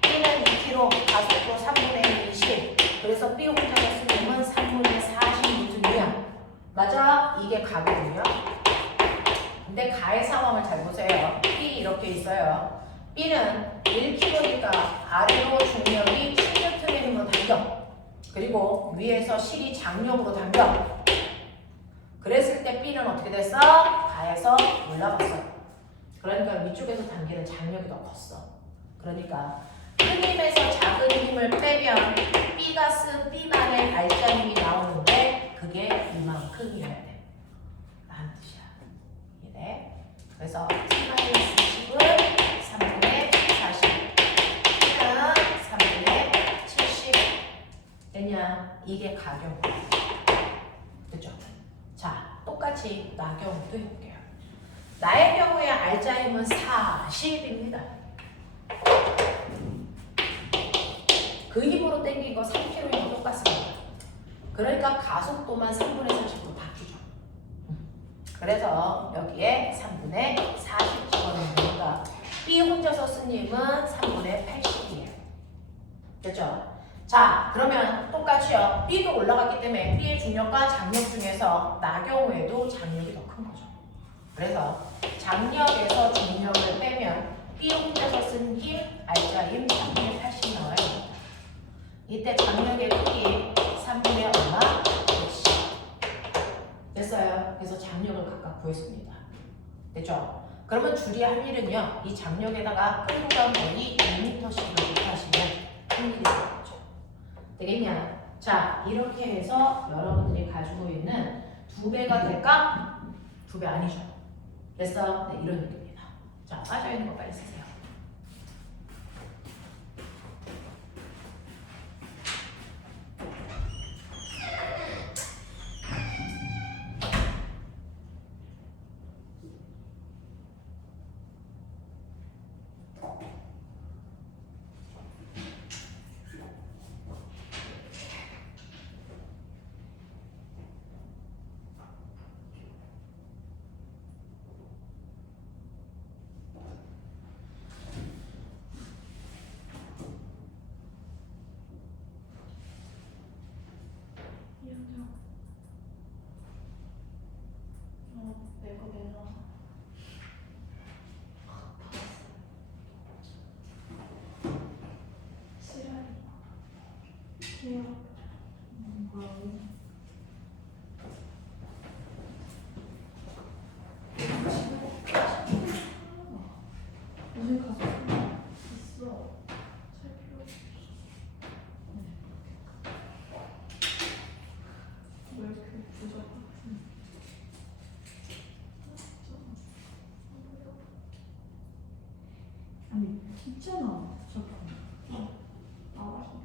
B는 2kg, 가속도 3분의 20. 그래서 B 혼자서 쓴 힘은 3분의 40N이야. 맞아? 이게 가거든요. 근데 가의 상황을 잘 보세요. B 이렇게 있어요. B는 1kg니까 아래로 중력이 10N의 힘으로 당겨. 그리고 위에서 실이 장력으로 당겨. 그랬을 때 B는 어떻게 됐어? 가에서 올라갔어. 그러니까 위쪽에서 당기는 장력이 더 컸어. 그러니까 큰 힘에서 작은 힘을 빼면 B가 쓴 B만의 알짜 힘이 나오는데 그게 이만큼이어야 돼. 라는 뜻이야. 이해돼? 그래서 T-10은 3분의 40, T는 3분의 70 됐냐? 이게 가경. 그죠? 자, 똑같이 나 경우도 해볼게요. 나의 경우에 알짜 힘은 40입니다. 그 힘으로 당긴 거 3kg이랑 똑같습니다. 그러니까 가속도만 3분의 40으로 바뀌죠. 그래서 여기에 3분의 40 집어넣으면 되니까 B 혼자서 쓴 힘은 3분의 80이에요. 됐죠? 자, 그러면 똑같이요. B도 올라갔기 때문에 B의 중력과 장력 중에서 나 경우에도 장력이 더 큰 거죠. 그래서 장력에서 중력을 빼면 B 혼자서 쓴 힘, 알짜 힘 3분의 80 나와요. 이때 장력의 크기 3분의 얼마? 110. 됐어요. 그래서 장력을 각각 구했습니다. 됐죠? 그러면 줄이 할 일은요. 이 장력에다가 끌고 간 거리 2m씩을 곱하시면 한 일이 되겠죠. 되겠냐? 자, 이렇게 해서 여러분들이 가지고 있는 2배가 될까? 2배 아니죠. 됐어? 네, 이런 얘기입니다. 자, 빠져있는 거 빨리 쓰세요. 내가 내놔. 시라리. 귀여워. 뭐야? 무슨 가서 있어? 살 필요 없어. 왜 이렇게 부족해? 아니 있잖아 잠깐 나와서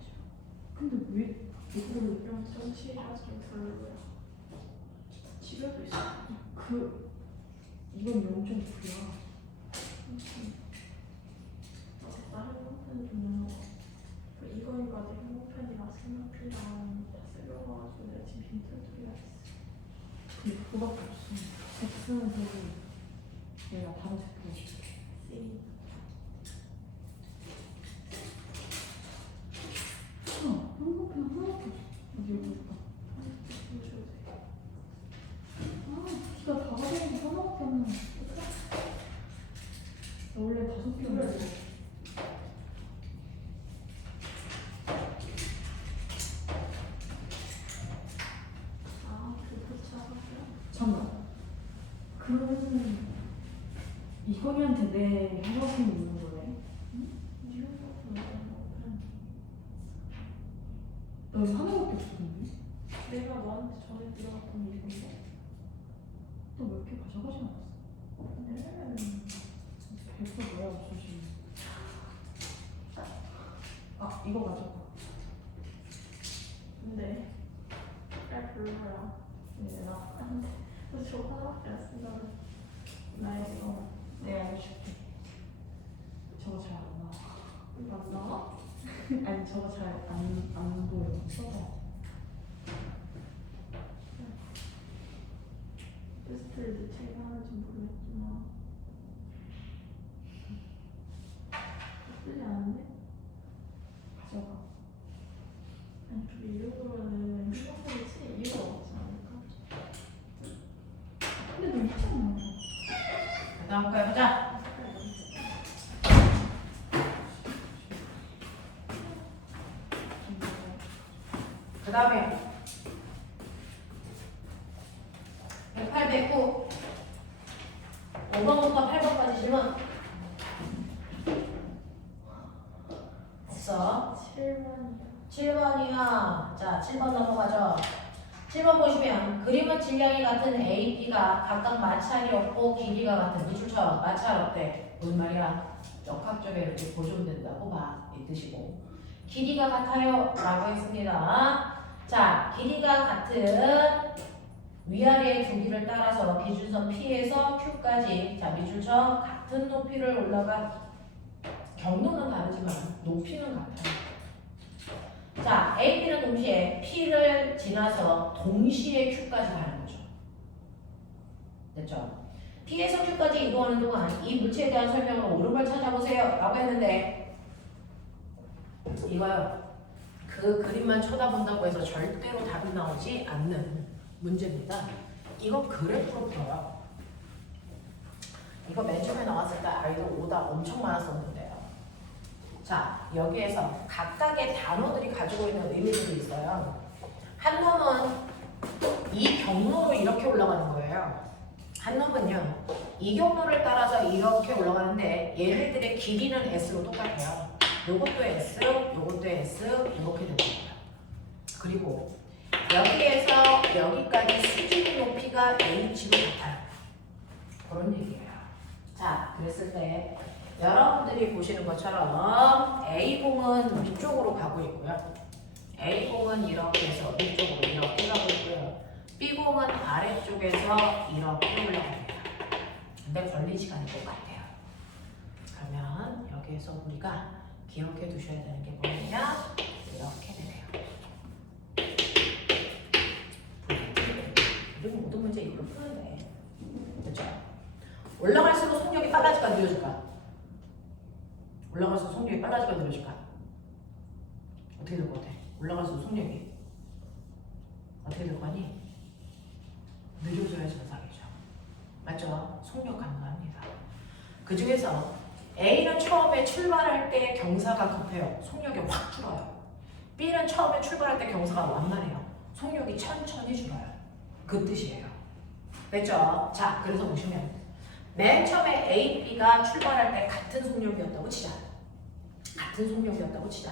근데 왜 이거를 이런 정치하지 별로야. 집에도 있어. 그 이건 0.9야 다른 형태는 좀 그 이거니까 내 행복편이랑 생각이랑 다 쓰려가지고 내가 지금 빈털터리가 있어. 근데 그거밖에 없어 X는 되고 내가 다른 색깔 줄게 C. 한국편 하나밖에 없어 어디 여기 있다 기가 다 가져온 거 하나밖에 없네 나 원래 5개였는데 그 차가워요? 잠깐만 그러면은 이거리한테 내 하나뿐이 있는 거네 너 하나밖에 없었는데? 벌써? 또 몇 개 가져가지 않았어? 네. 벌써 뭐야 없어지네. 아 이거 가져가. 근데 잘 불러라. 네, 안돼. 너 저거 하나밖에 안 쓴다고. 나의 이거 내가 알려줄게. 저거 잘 안 나와. 안 나와? 아니 저거 잘 안 보여. 써봐. 테스트를 대체 하는지 모르겠지만 쓰지 않았네? 가져가. 아니 근데 이 정도면은 생각보다 쓸 이유가 없지 않을까? 근데 너 있잖아. 그 다음 거 해보자. 그 다음에 108, 109 5번부터 8번까지 질문 됐어. 7번이요. 7번이야. 자, 7번 넘어가죠. 7번 보시면 그림은 질량이 같은 A, B가 각각 마찰이 없고 길이가 같은 미줄처럼 마찰 없대. 무슨 말이야? 역학적에 이렇게 보존 된다고 봐. 이 뜻이고. 길이가 같아요. 라고 했습니다. 자, 길이가 같은 위아래의 두 길을 따라서 기준선 P에서 Q까지 자, 미줄처럼 같은 높이를 올라가 경로는 다르지만 높이는 같아요. 자, A, B는 동시에 P를 지나서 동시에 Q까지 가는 거죠. 됐죠? P에서 Q까지 이동하는 동안 이 물체에 대한 설명으로 옳은 걸 찾아보세요. 라고 했는데 이거요. 그 그림만 쳐다본다고 해서 절대로 답이 나오지 않는 문제입니다. 이거 그래프로 풀어요. 이거 맨 처음에 나왔을 때 아이들 오답 엄청 많았었는데요. 자, 여기에서 각각의 단어들이 가지고 있는 의미들이 있어요. 한 놈은 이 경로로 이렇게 올라가는 거예요. 한 놈은요, 이 경로를 따라서 이렇게 올라가는데 얘네들의 길이는 S로 똑같아요. 요것도 S, 요것도 S, 이렇게 됩니다. 그리고 여기에서 여기까지 수직 높이가 H로 같아요. 그런 얘기예요. 자, 그랬을 때 여러분들이 보시는 것처럼 A공은 위쪽으로 가고 있고요. A공은 이렇게 해서 위쪽으로 이렇게 가고 있고요. B공은 아래쪽에서 이렇게 올라갑니다. 근데 걸린 시간이 똑같아요. 그러면 여기에서 우리가 기억해 두셔야 되는 게 뭐냐? 이렇게 되네요. 우리 모든 문제 이걸로 푸면 돼. 그렇죠? 올라갈수록 속력이 빨라질까 느려질까? 올라갈수록 속력이 빨라질까 느려질까? 어떻게 될 것 같아? 올라갈수록 속력이 어떻게 될 거니? 느려져야 정상이죠. 맞죠? 속력 가능합니다. 그 중에서 A는 처음에 출발할 때 경사가 급해요. 속력이 확 줄어요. B는 처음에 출발할 때 경사가 완만해요. 속력이 천천히 줄어요. 그 뜻이에요. 됐죠? 자, 그래서 보시면 맨 처음에 A, B가 출발할 때 같은 속력이었다고 치자. 같은 속력이었다고 치자.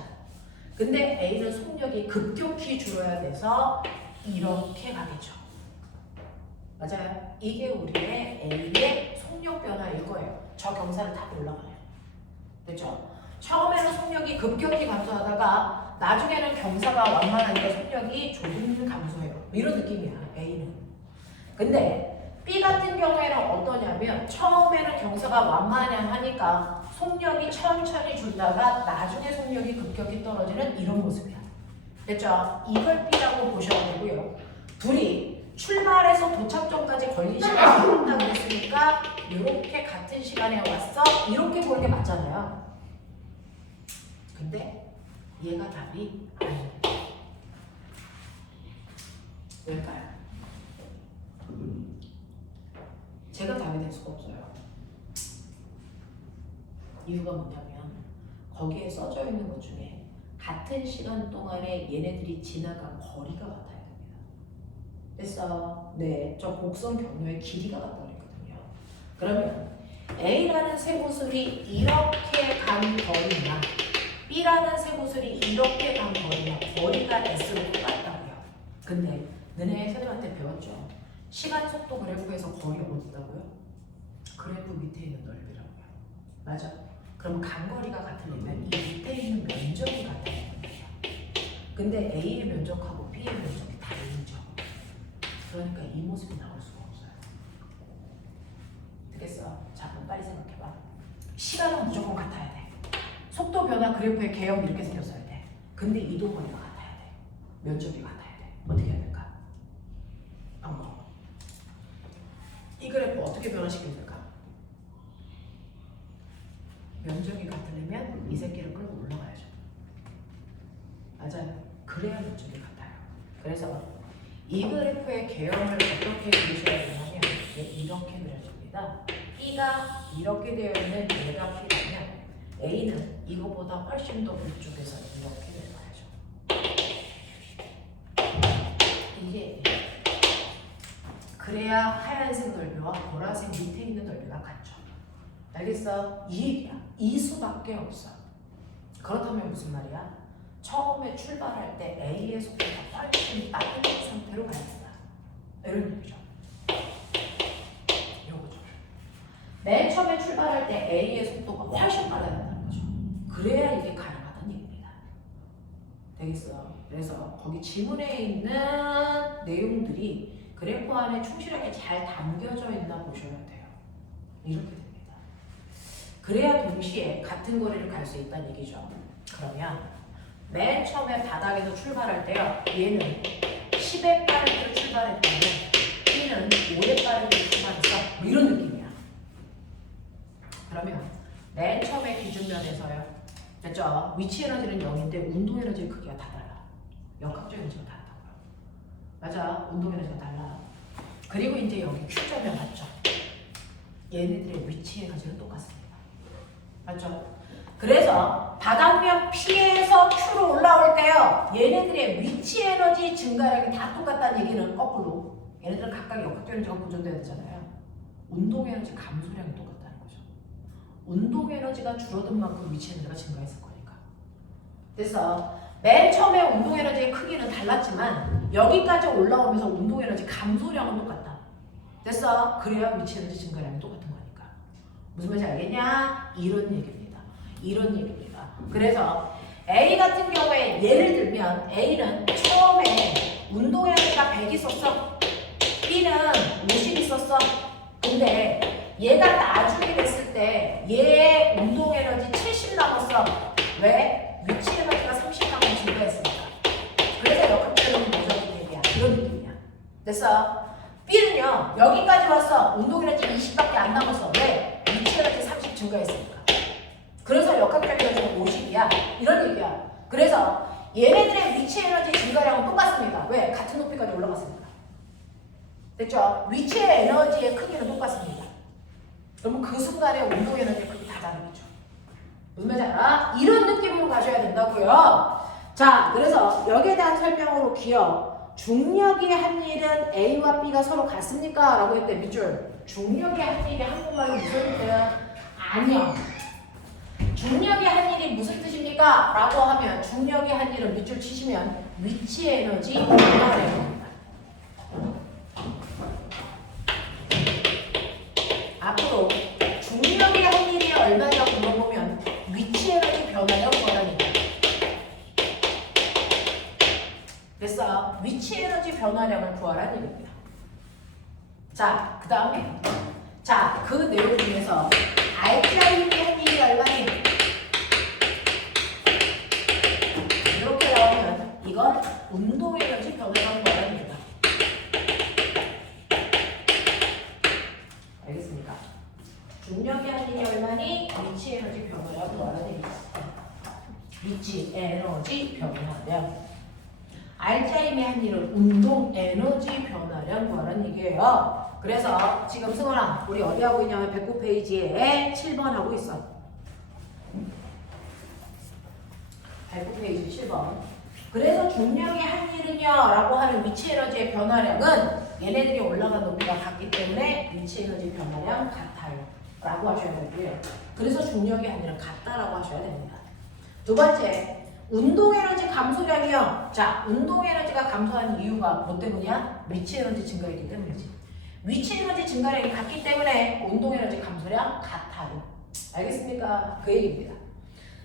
근데 A는 속력이 급격히 줄어야 돼서 이렇게 가겠죠. 맞아요. 이게 우리의 A의 속력 변화일 거예요. 저 경사를 타고 올라가요. 됐죠? 처음에는 속력이 급격히 감소하다가 나중에는 경사가 완만하니까 속력이 조금 감소해요. 이런 느낌이야, A는. 근데 B 같은 경우에는 어떠냐면 처음에는 경사가 완만하니까 속력이 천천히 줄다가 나중에 속력이 급격히 떨어지는 이런 모습이야. 됐죠? 이걸 B라고 보셔야 되고요. 둘이 출발해서 도착점까지 걸린 시간이 있다고 했으니까 이렇게 같은 시간에 왔어? 이렇게 보는 게 맞잖아요. 근데 얘가 답이 아닙니다. 왜일까요? 제가 답이 될 수가 없어요. 이유가 뭐냐면 거기에 써져 있는 것 중에 같은 시간 동안에 얘네들이 지나간 거리가 같아야 됩니다. 됐어? 네, 저 곡선 경로의 길이가 같다고 했거든요. 그러면 A라는 쇠구슬이 이렇게 간 거리나 B라는 쇠구슬이 이렇게 간 거리나 거리가 S로 똑같다고요. 근데 너네 선생님한테 배웠죠? 시간 속도 그래프에서 거의 어디 있다고요? 그래프 밑에 있는 넓이라고요. 맞아? 그럼 간거리가 같으려면 이 밑에 있는 면적이 같아야 된다. 근데 A의 면적하고 B의 면적이 다르죠. 그러니까 이 모습이 나올 수가 없어요. 되겠어? 자, 그럼 빨리 생각해봐. 시간은 무조건 같아야 돼. 속도 변화 그래프의 개형 이렇게 생겼어야 돼. 근데 이동거리가 같아야 돼. 면적이 같아야 돼. 어떻게 해야 될까? 방법. 이 그래프 어떻게 변화시키면 될까? 면적이 같으려면 이 새끼를 끌고 올라가야죠. 맞아요. 그래야 면적이 같아요. 그래서 이 그래프의 개형을 어떻게 그리셔야 되냐면 이렇게 그려집니다. B가 이렇게 되어 있는 얘가 P라면 A는 이거보다 훨씬 더 위쪽에서 이렇게 내려가야죠. 이게 그래야 하얀색 넓이와 보라색 밑에 있는 넓이가 같죠. 알겠어? 이 얘기야. 이 수밖에 없어. 그렇다면 무슨 말이야? 처음에 출발할 때 A의 속도가 훨씬 빠른 상태로 가야 된다. 이런 얘기죠. 요거죠. 맨 처음에 출발할 때 A의 속도가 훨씬 빨라야 된다는 거죠. 그래야 이게 가능하다는 얘기입니다. 되겠어? 그래서 거기 지문에 있는 내용들이 그래프 안에 충실하게 잘 담겨져 있나 보셔야 돼요. 이렇게 됩니다. 그래야 동시에 같은 거리를 갈 수 있다는 얘기죠. 그러면 맨 처음에 바닥에서 출발할 때요. 얘는 10의 빠르기로 출발했다면 B는 5의 빠르기로 출발했어. 이런 느낌이야. 그러면 맨 처음에 기준면에서요. 됐죠? 위치 에너지는 0인데 운동 에너지의 크기가 다 달라. 역학적 에너지가 다르다고요. 맞아. 운동 에너지가 달라. 그리고 이제 여기 Q점에 맞죠? 얘네들의 위치 에너지는 똑같습니다. 맞죠? 그래서 바닥면 P에서 Q로 올라올 때요. 얘네들의 위치 에너지 증가량이 다 똑같다는 얘기는 거꾸로 얘네들은 각각 역학적 에너지가 보존돼야 되잖아요. 운동 에너지 감소량이 똑같다는 거죠. 운동 에너지가 줄어든 만큼 위치 에너지가 증가했을 거니까. 그래서 맨 처음에 운동 에너지의 크기는 달랐지만 여기까지 올라오면서 운동 에너지 감소량은 똑같다. 됐어? 그래야 위치 에너지 증가량이 똑같은 거니까. 무슨 말인지 알겠냐? 이런 얘기입니다. 이런 얘기입니다. 그래서 A 같은 경우에 예를 들면 A는 처음에 운동 에너지가 100 있었어. B는 50 있었어. 근데 얘가 나중에 됐을 때 얘의 운동 에너지 70 남았어. 왜? 위치 에너지가 30 남은 증가했으니까. 그래서 역학적인 모적인 얘기야. 이런 느낌이야. 됐어? B는요. 여기까지 왔어. 운동 에너지 20밖에 안 남았어. 왜? 위치 에너지 30 증가했으니까. 그래서 역학적 에너지는 50이야. 이런 얘기야. 그래서 얘네들의 위치 에너지 증가량은 똑같습니다. 왜? 같은 높이까지 올라갔으니까. 됐죠? 위치의 에너지의 크기는 똑같습니다. 그러면 그 순간에 운동 에너지의 크기 다 다르겠죠. 무슨 말인지 알아? 이런 느낌으로 가셔야 된다고요. 자, 그래서 여기에 대한 설명으로 기억. 중력이 한 일은 A와 B가 서로 같습니까? 라고 했대. 밑줄. 중력이 한 일이 한국말로 무슨 뜻이야? 아니요. 중력이 한 일이 무슨 뜻입니까? 라고 하면 중력이 한 일은 밑줄 치시면 위치 에너지 변화량입니다. 앞으로 중력이 한 일이 얼마나 물어보면 위치 에너지 변화량 구하라니까. 됐어? 위치 에너지 변화량을 구하라는 얘기입니다. 자, 그 다음에 자, 그 내용 중에서 알짜임이 한 일이 얼마니? 이렇게 나오면 이건 운동 에너지 변화량 구하라는 얘기다. 알겠습니까? 중력이 한 일이 얼마니? 위치 에너지 변화량 구하라는 얘기다. 위치 에너지 변화량. 알짜임이 한 일은 운동 에너지 변화량 구하라는 얘기예요. 그래서 지금 승원아 우리 어디 하고 있냐면 109페이지에 7번 하고 있어. 109페이지 7번. 그래서 중력이 한 일은요 라고 하는 위치 에너지의 변화량은 얘네들이 올라간 높이가 같기 때문에 위치 에너지 변화량 같아요 라고 하셔야 되고요. 그래서 중력이 한 일은 같다라고 하셔야 됩니다. 두 번째, 운동 에너지 감소량이요. 자, 운동 에너지가 감소하는 이유가 뭐 때문이야? 위치 에너지 증가이기 때문이지. 위치 에너지 증가량이 같기 때문에 운동 에너지 감소량 같아요. 알겠습니까? 그 얘기입니다.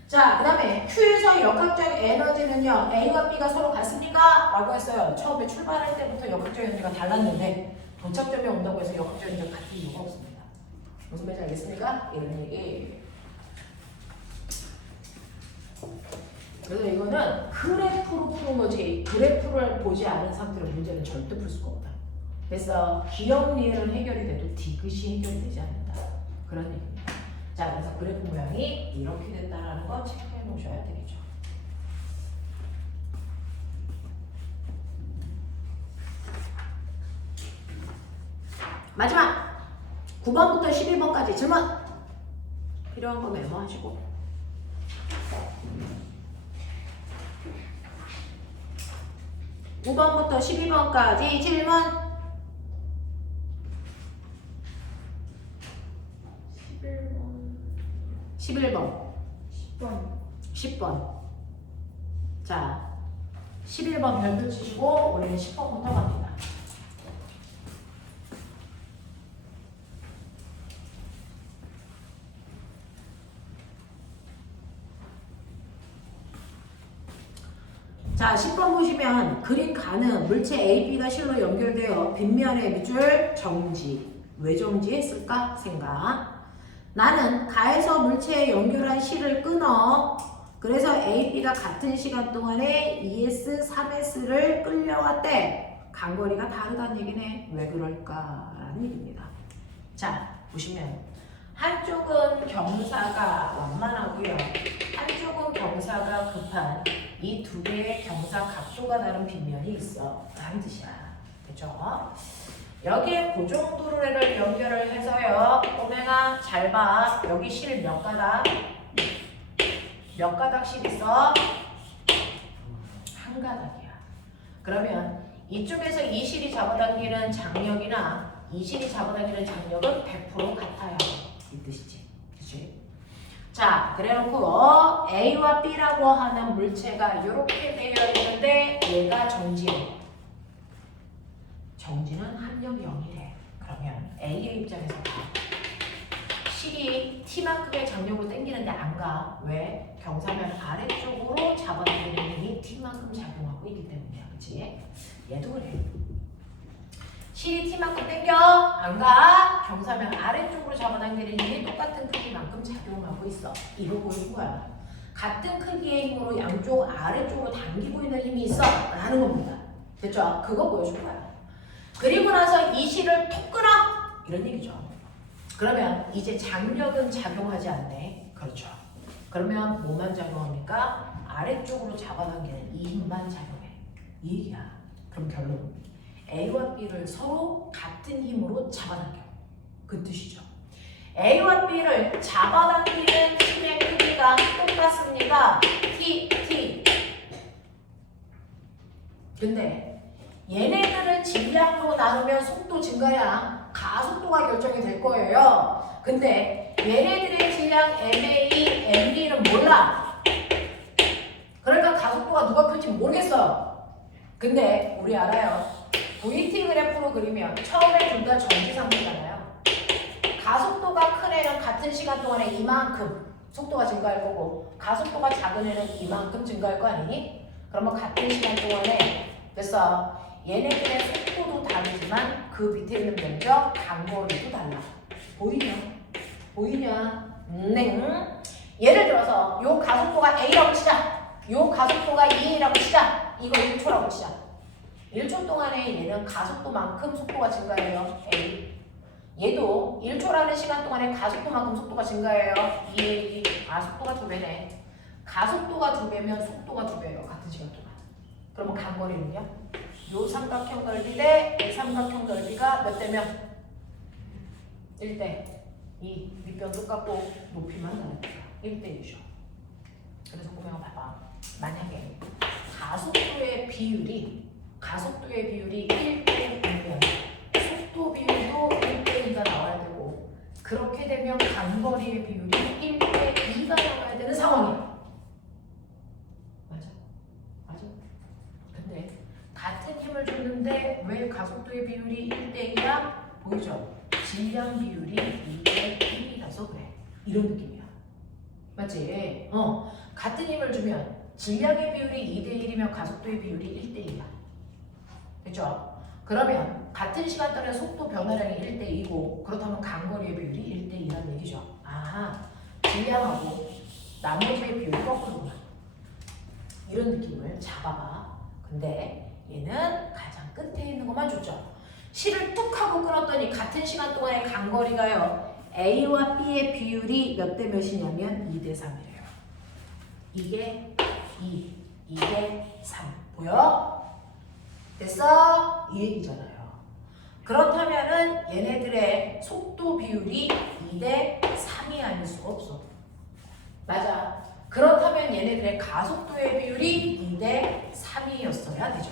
자, 그 다음에 Q에서 역학적 에너지는요, A와 B가 서로 같습니까? 라고 했어요. 처음에 출발할 때부터 역학적 에너지가 달랐는데 도착점에 온다고 해서 역학적 에너지가 같은 이유가 없습니다. 무슨 말인지 알겠습니까? 이런 얘기. 그래서 이거는 그래프로 푸는 거지, 그래프를 보지 않은 상태로 문제는 절대 풀 수가 없다. 그래서 기억리을은 해결이 돼도 디귿이 해결이 되지 않는다. 그런 얘기입니다. 자, 그래서 그래프 모양이 이렇게 된다는 거 체크해 놓으셔야 되겠죠. 마지막 9번부터 11번까지 질문 필요한 거 메모하시고. (9번부터 12번까지) 질문. 11번 10번. 자, 11번 별표 치시고 우리는 10번부터 갑니다. 자, 10번 보시면 그림 가는 물체 A, B가 실로 연결되어 빗면의 밑줄 정지. 왜 정지했을까? 생각. 나는 가에서 물체에 연결한 실을 끊어. 그래서 A, B가 같은 시간 동안에 2S, 3S를 끌려왔대. 간거리가 다르다는 얘기네. 왜 그럴까라는 얘기입니다. 자, 보시면 한쪽은 경사가 완만하고요. 한쪽은 경사가 급한 이 두 개의 경사 각도가 다른 빗면이 있어. 라는 뜻이야. 됐죠? 여기에 그 정도를 연결을 해서요. 오메가 잘 봐. 여기 실 몇 가닥? 몇 가닥 실 있어? 한 가닥이야. 그러면 이쪽에서 이 실이 잡아당기는 장력이나 이 실이 잡아당기는 장력은 100% 같아요. 이 뜻이지. 그치? 자, 그래놓고 A와 B라고 하는 물체가 이렇게 되어 있는데 얘가 정지해. 정지는 합력 0이래. 그러면 A의 입장에서 실이 T만큼의 장력으로 당기는데 안 가. 왜? 경사면 아래쪽으로 잡아당기는 힘이 T만큼 작용하고 있기 때문이야. 그치? 얘도 그래. 실이 T만큼 당겨. 안 가. 경사면 아래쪽으로 잡아당기는 힘이 똑같은 크기만큼 작용하고 있어. 이거 보이는 거야. 같은 크기의 힘으로 양쪽 아래쪽으로 당기고 있는 힘이 있어. 라는 겁니다. 됐죠? 그거 보여준 거야. 그리고 나서 이 실을 톡 끊어. 이런 얘기죠. 그러면 이제 장력은 작용하지 않네. 그렇죠. 그러면 뭐만 작용합니까? 아래쪽으로 잡아당기는 이 힘만 작용해. 이 얘기야. 그럼 결론. A와 B를 서로 같은 힘으로 잡아당겨. 그 뜻이죠. A와 B를 잡아당기는 힘의 크기가 똑같습니다. T. 근데 얘네들을 질량으로 나누면 속도 증가량, 가속도가 결정이 될 거예요. 근데 얘네들의 질량 MA, MB는 몰라. 그러니까 가속도가 누가 클지 모르겠어요. 근데 우리 알아요. VT 그래프로 그리면 처음에 둘 다 정지 상태잖아요. 가속도가 큰 애는 같은 시간 동안에 이만큼 속도가 증가할 거고 가속도가 작은 애는 이만큼 증가할 거 아니니? 그러면 같은 시간 동안에 됐어. 얘네들의 속도도 다르지만 그 밑에 있는 면적, 간거리도 달라. 보이냐? 네. 예를 들어서 요 가속도가 A라고 치자. 요 가속도가 2A라고 치자. 이거 1초라고 치자. 1초 동안에 얘는 가속도만큼 속도가 증가해요. A. 얘도 1초라는 시간 동안에 가속도만큼 속도가 증가해요. 2A. 속도가 2배네. 가속도가 2배면 속도가 2배예요. 같은 시간 동안. 그러면 간거리는요? 요 삼각형 넓이 대 이 삼각형 넓이가 몇 대면? 1대 2. 밑변 똑같고 높이만 다르니까 1대 2죠. 그래서 보면 봐봐. 만약에 가속도의 비율이 1대 2면 속도 비율도 1대 2가 나와야 되고 그렇게 되면 간거리의 비율이 1대 2가 나와야 되는 상황이야. 맞아. 근데 같은 힘을 줬는데 왜 가속도의 비율이 1대 2야? 보이죠? 질량 비율이 2대 1이라서 그래. 이런 느낌이야. 맞지? 같은 힘을 주면 질량의 비율이 2대 1이면 가속도의 비율이 1대 2야. 됐죠? 그러면 같은 시간 동안 속도 변화량이 1대 2고 그렇다면 간거리의 비율이 1대 2라는 얘기죠. 아, 질량하고 나머지의 비율이 거꾸로구나. 이런 느낌을 잡아봐. 근데 얘는 가장 끝에 있는 것만 줬죠. 실을 뚝 하고 끊었더니 같은 시간 동안의 간거리가요. A와 B의 비율이 몇 대 몇이냐면 2대 3이래요. 이게 2, 이게 3. 보여? 됐어? 이 얘기잖아요. 그렇다면은 얘네들의 속도 비율이 2대 3이 아닐 수가 없어. 맞아. 그렇다면 얘네들의 가속도의 비율이 2대 3이었어야 되죠.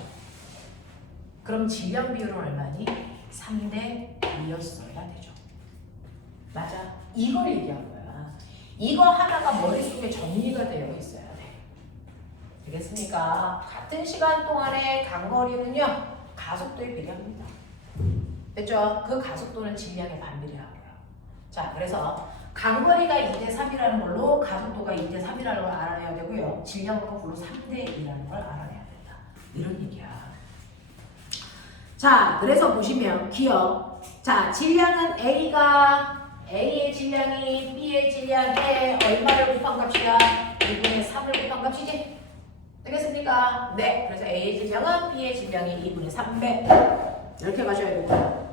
그럼 질량 비율은 얼마니? 3대 2였어야 되죠. 맞아. 이걸 얘기한 거야. 이거 하나가 머릿속에 정리가 되어 있어야 돼. 되겠습니까? 같은 시간 동안의 간거리는요. 가속도에 비례합니다. 됐죠? 그 가속도는 질량의 반비례하고요. 자, 그래서 간거리가 2대 3이라는 걸로 가속도가 2대 3이라는 걸 알아내야 되고요. 질량은 거꾸로 3대 2라는 걸 알아내야 된다. 이런 얘기야. 자, 그래서 보시면 기억. 자, 질량은 A의 질량이 B의 질량에 얼마를 곱한 값이야? 2분의 3을 곱한 값이지? 되겠습니까? 네. 그래서 A의 질량은 B의 질량이 2분의 3배. 이렇게 가셔야 되고요.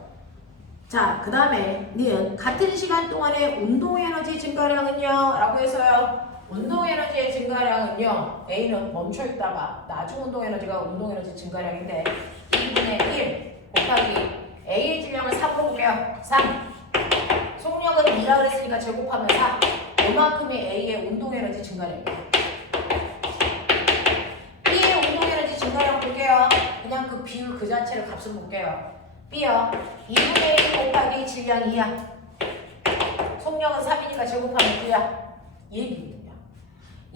자, 그 다음에 니은 같은 시간 동안의 운동에너지 증가량은요? 라고 해서요. 운동에너지의 증가량은요. A는 멈춰있다가 나중 운동에너지가 운동에너지 증가량인데 2분의 1 곱하기 A의 질량을 3으로 볼게요. 3. 속력은 2라 그랬으니까 제곱하면 4. 이만큼이 A의 운동에너지 증가량이에요. B의 운동에너지 증가량 볼게요. 그냥 그 비율 그 자체를 값을 볼게요. B요. 2분의 1 곱하기 질량 2야. 속력은 3이니까 제곱하면 9야. 얘 얘기거든요.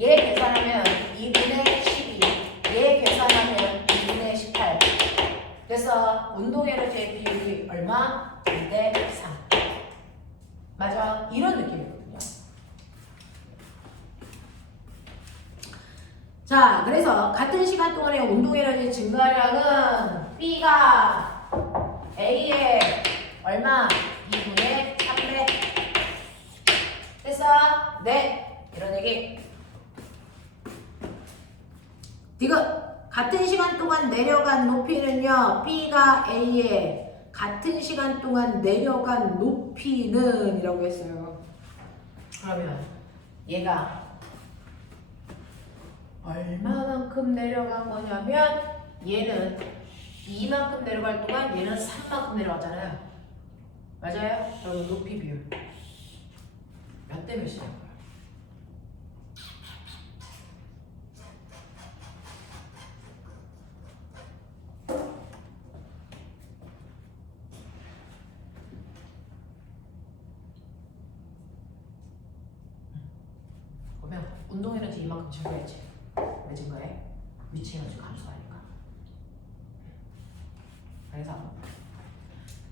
얘 계산하면 2분의 12. 얘 계산하면 2분의 18. 그래서 운동에너지의 비율이 얼마? 2대 3. 맞아. 이런 느낌이거든요. 자, 그래서 같은 시간 동안의 운동에너지 증가량은 B가 A의 얼마? 2분의 3배. 됐어? 네. 이런 얘기. 디귿. 같은 시간 동안 내려간 높이는요. B가 A의 같은 시간 동안 내려간 높이는 이라고 했어요. 그러면 얘가 얼마만큼 내려간 거냐면 얘는 2만큼 내려갈 동안 얘는 3만큼 내려갔잖아요. 맞아요? 그럼 높이 비율 몇 대 몇이냐고요? 그러면 운동에너지 이만큼 증가했지. 왜 증가해? 위치 에너지 감소하니까. 그래서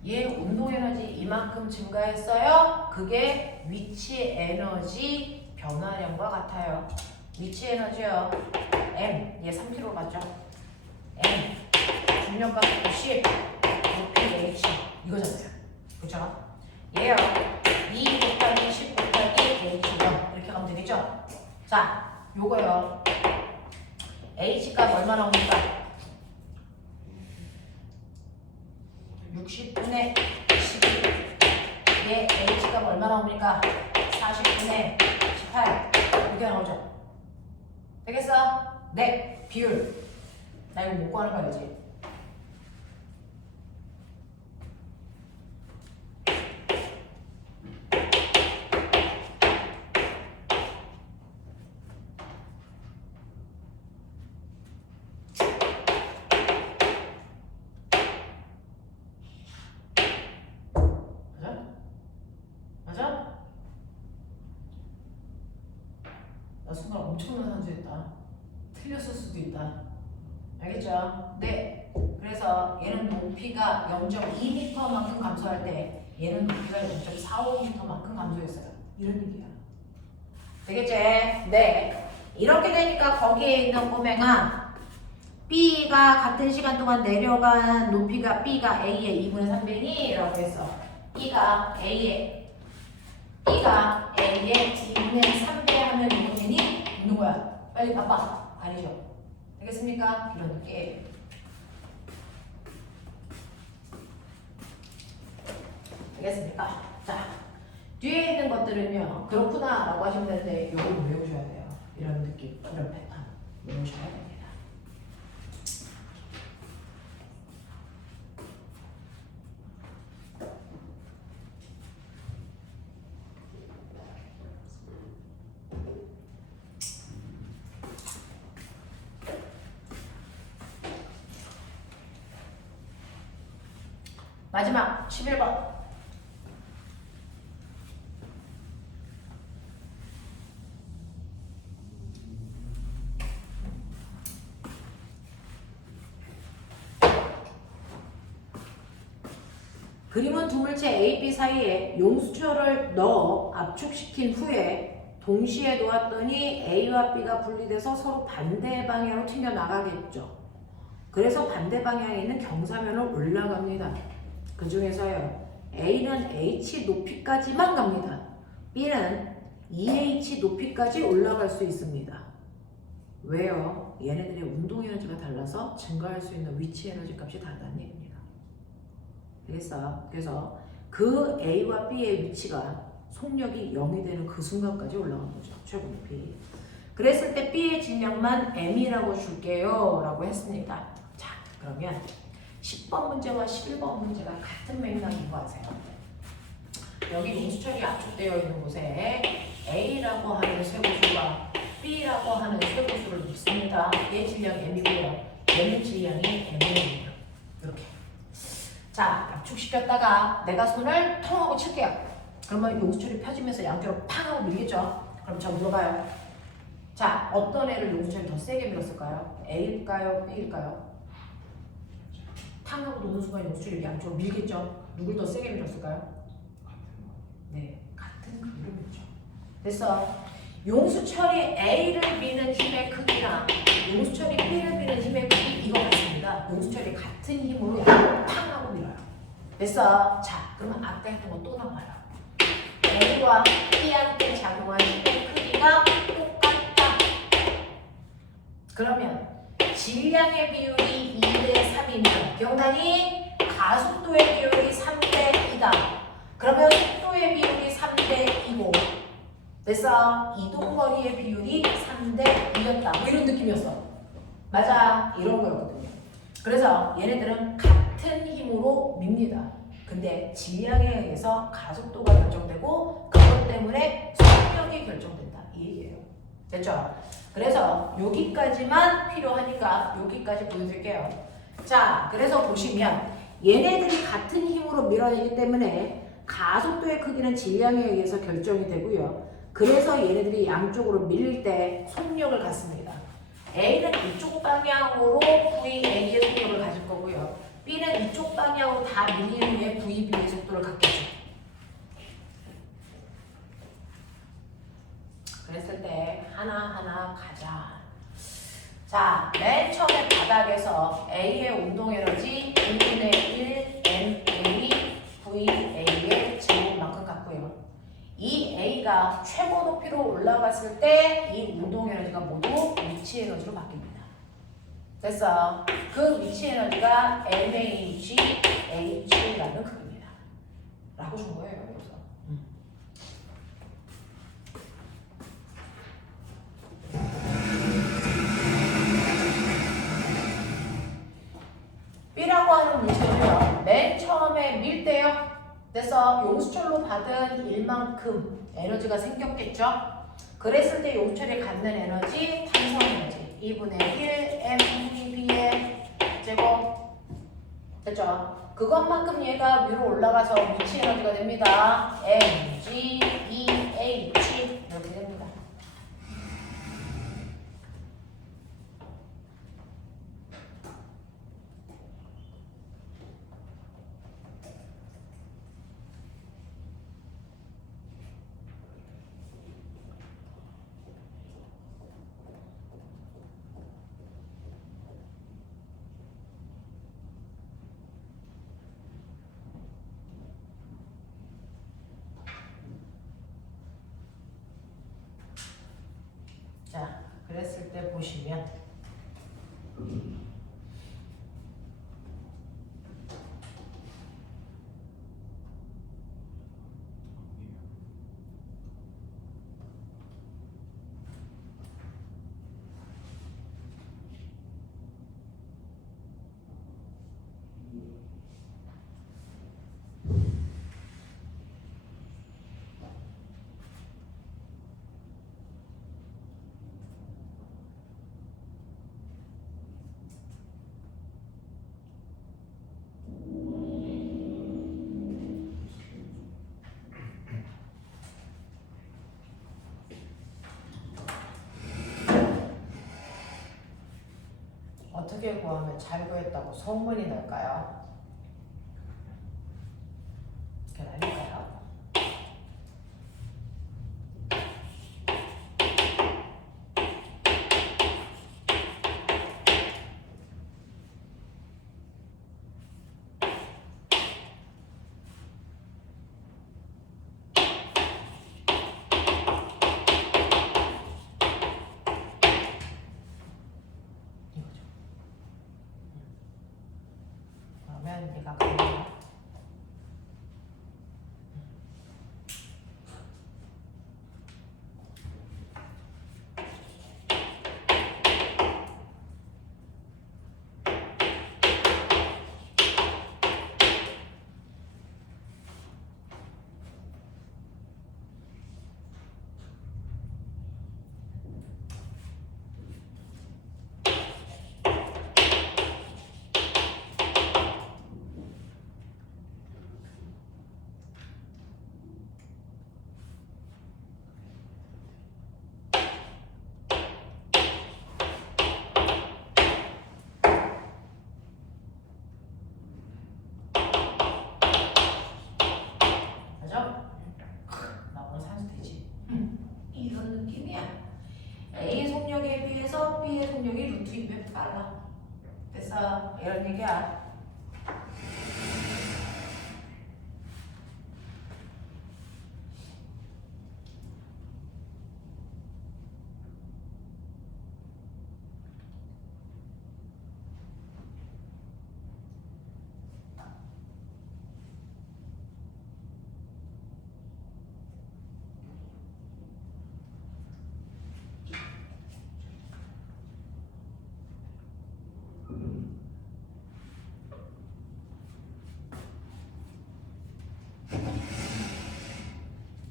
얘 운동에너지 이만큼 증가했어요. 그게 위치 에너지 변화량과 같아요. 위치 에너지요. M, 얘 3kg로 갔죠. M, 중력과 90, 높이 H 이거잖아요. 그렇죠? 얘요. 2 곱하기 10 곱하기 H요. 이렇게 가면 되겠죠? 자, 요거요. H값 얼마 나옵니까? 60분의 12. 얘 H값 얼마 나옵니까? 40분의 18. 이렇게 나오죠? 되겠어? 네. 비율. 나 이거 못 구하는 거 알지? 순간 엄청난 산수했다. 틀렸을 수도 있다. 알겠죠? 네. 그래서 그래서 얘는 높이가 0.2m만큼 감소할 때 얘는 높이가 0.45m만큼 감소했어요. 이런 얘기야. 되겠지? 네. 이렇게 되니까 거기에 있는 꼬맹아 B가 같은 시간 동안 내려간 높이가 B가 A의 2분의 3배니? 라고 했어. B가 A의 2분의 3배 하면 이거니? 누구야? 빨리 봐봐. 아니죠? 되겠습니까? 이런 느낌. 되겠습니까? 자, 뒤에 있는 것들은요, 그렇구나 라고 하시면 되는데, 요걸 외우셔야 돼요. 이런 느낌, 이런 패턴 외우셔야 됩니다. 마지막 11번. 그림은 두 물체 A, B 사이에 용수철을 넣어 압축시킨 후에 동시에 놓았더니 A와 B가 분리돼서 서로 반대 방향으로 튕겨나가겠죠. 그래서 반대 방향에 있는 경사면을 올라갑니다. 그 중에서요, A는 H 높이까지만 갑니다. B는 2H 높이까지 올라갈 수 있습니다. 왜요? 얘네들의 운동 에너지가 달라서 증가할 수 있는 위치 에너지 값이 다르다는 얘기입니다. 되겠어요? 그래서 그 A와 B의 위치가 속력이 0이 되는 그 순간까지 올라간 거죠. 최고 높이. 그랬을 때 B의 질량만 M이라고 줄게요 라고 했습니다. 자, 그러면 10번 문제와 11번 문제가 같은 맥락인 거 아세요? 여기 용수철이 압축되어 있는 곳에 A라고 하는 쇠고수가 B라고 하는 쇠고수를 놓습니다. 얘 질량 M이고요. 얘는 질량이 M이에요. 이렇게. 자, 압축시켰다가 내가 손을 통 하고 칠게요. 그러면 용수철이 펴지면서 양쪽으로 팡 하고 밀겠죠? 그럼 저 물어봐요. 자, 어떤 애를 용수철이 더 세게 밀었을까요? A일까요? B일까요? 탕 하고 놓는 순간 용수철이 양쪽으로 밀겠죠? 누굴 더 세게 밀었을까요? 네, 같은 크기를 밀죠. 됐어. 용수철이 A를 미는 힘의 크기랑 용수철이 B를 미는 힘의 크기 이거 같습니다. 용수철이 같은 힘으로 양쪽으로 탕 하고 밀어요. 됐어. 자, 그러면 아까 했던 거 또 나와요. A와 B한테 작용한 힘의 크기가 똑같다. 그러면 질량의 비율이 2대3이면 기억나니? 가속도의 비율이 3대2다. 그러면 속도의 비율이 3대2고 됐어? 이동거리의 비율이 3대2였다. 뭐 이런 느낌이었어. 맞아. 이런 거였거든요. 그래서 얘네들은 같은 힘으로 밉니다. 근데 질량에 의해서 가속도가 결정되고 그것 때문에 속력이 결정된다. 이 얘기예요. 됐죠? 그래서 여기까지만 필요하니까 여기까지 보여드릴게요. 자, 그래서 보시면 얘네들이 같은 힘으로 밀어내기 때문에 가속도의 크기는 질량에 의해서 결정이 되고요. 그래서 얘네들이 양쪽으로 밀릴 때 속력을 갖습니다. A는 이쪽 방향으로 VA의 속도를 가질 거고요. B는 이쪽 방향으로 다 밀린 후에 VB의 속도를 갖겠죠. 그랬을 때 하나하나 가자. 자, 맨 처음에 바닥에서 A의 운동 에너지 1분의 1 MA VA의 제곱만큼 갖고요. 이 A가 최고 높이로 올라갔을 때 이 운동 에너지가 모두 위치 에너지로 바뀝니다. 됐어. 그 위치 에너지가 MHH라는 크기입니다. 라고 준 거예요, 여기서. B라고 하는 물체는요, 맨 처음에 밀 때요. 그래서 용수철로 받은 일만큼 에너지가 생겼겠죠? 그랬을 때 용수철이 갖는 에너지, 탄성 에너지 2분의 1 mv의 제곱. 됐죠? 그것만큼 얘가 위로 올라가서 위치 에너지가 됩니다. mgeh 이렇게 됩니다. 그랬을 때 보시면 어떻게 구하면 잘 구했다고 소문이 날까요? 이렇게 날릴까요? 이거죠. 그러면 얘가 가요. 그죠? 나오는 산수 되지. 이런 느낌이야. A의 속력에 비해서 B의 속력이 루트 2배 빨라. 됐어. 이런 얘기야.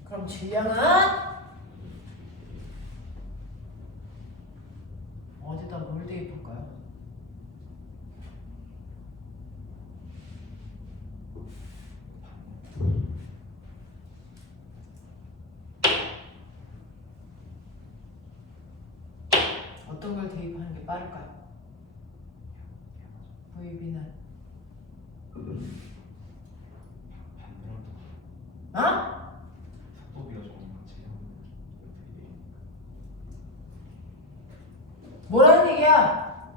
그럼 질량은 어디다 뭘 대입할까요? 어떤 걸 대입하는 게 빠를까요? VB는 어? 속도비가 조금 같이 뭐라는 얘기야?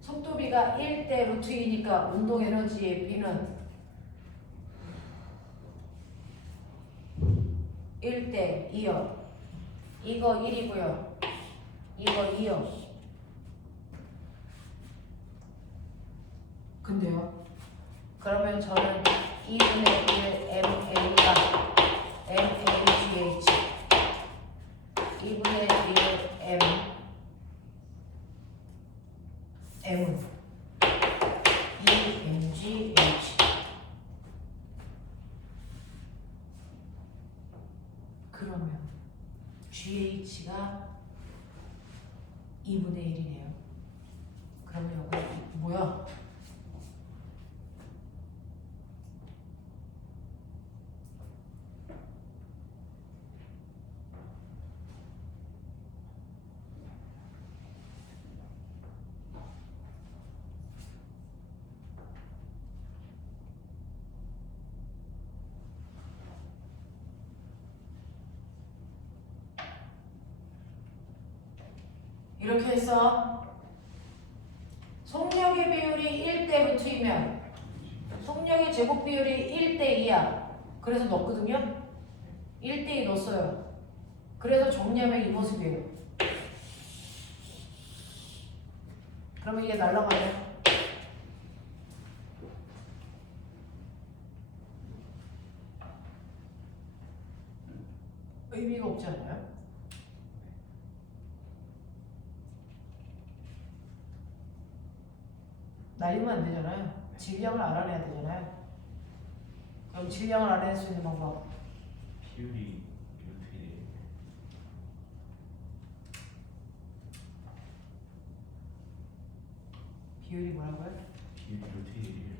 속도비가 1대 루트 2니까 운동 에너지의 B는 1대 2요. 이거 1이고요. 이거 2요. 근데요? 그러면 저는 2분의 1 MA가 MAGH 2분의 1 M M은 EMGH 그러면 GH가 2분의 1이네요. 그러면 여기 뭐야? 이렇게 해서 속력의 비율이 1대 루트이면 속력의 제곱 비율이 1대 2야. 그래서 넣었거든요. 1대 2 넣었어요. 그래서 정리하면 이 모습이에요. 그러면 이게 날라가요. 의미가 없지 않나요? 날리면 안 되잖아요. 질량을 알아내야 되잖아요. 그럼 질량을 알아낼 수 있는 방법. 비율이 어떻게 돼요? 비율이 뭐라고요? 비율이 어떻게 돼요?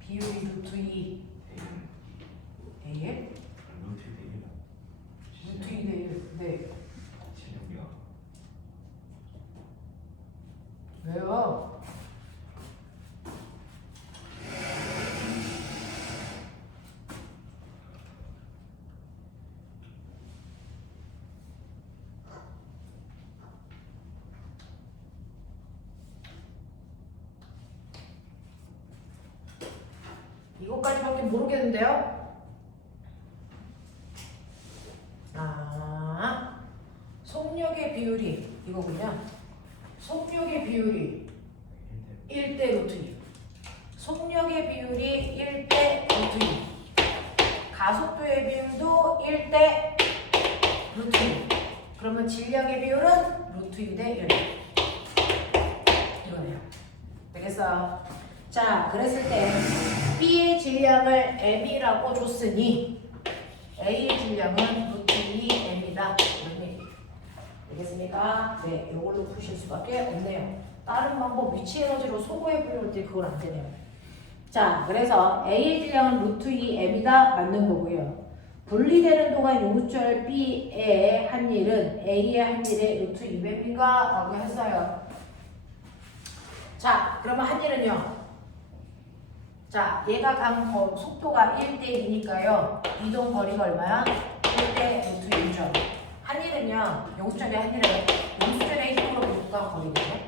비율이 루트 2 A에 어떻게 돼요? 루트 2 대 1. 네. 질량비가 왜요? 이것까지밖에 모르겠는데요? 아, 속력의 비율이 이거군요. 속력의 비율이 1대 루트 2. 속력의 비율이 1대 루트 2. 가속도의 비율도 1대 루트 2. 그러면 질량의 비율은 루트 2 대 1. 이거네요. 되겠어? 자, 그랬을 때 B의 질량을 M이라고 줬으니 A의 질량은 루트 2M이다. 이런 얘기. 되겠습니까? 네, 이걸로 푸실 수밖에 없네요. 다른 방법 위치 에너지로 소거해 보려고 때 그건 안 되네요. 자, 그래서 A의 질량은 루트 2M이다. 맞는 거고요. 분리되는 동안 용수철 B의 한 일은 A의 한 일에 루트 2M인가? 라고 했어요. 자, 그러면 한 일은요. 자, 얘가 간 속도가 1대2니까요. 이동 거리가 얼마야? 1대 루트 1죠. 한 일은요. 용수철의 한 일은 용수철의 힘으로 밀고 간 거리거든요.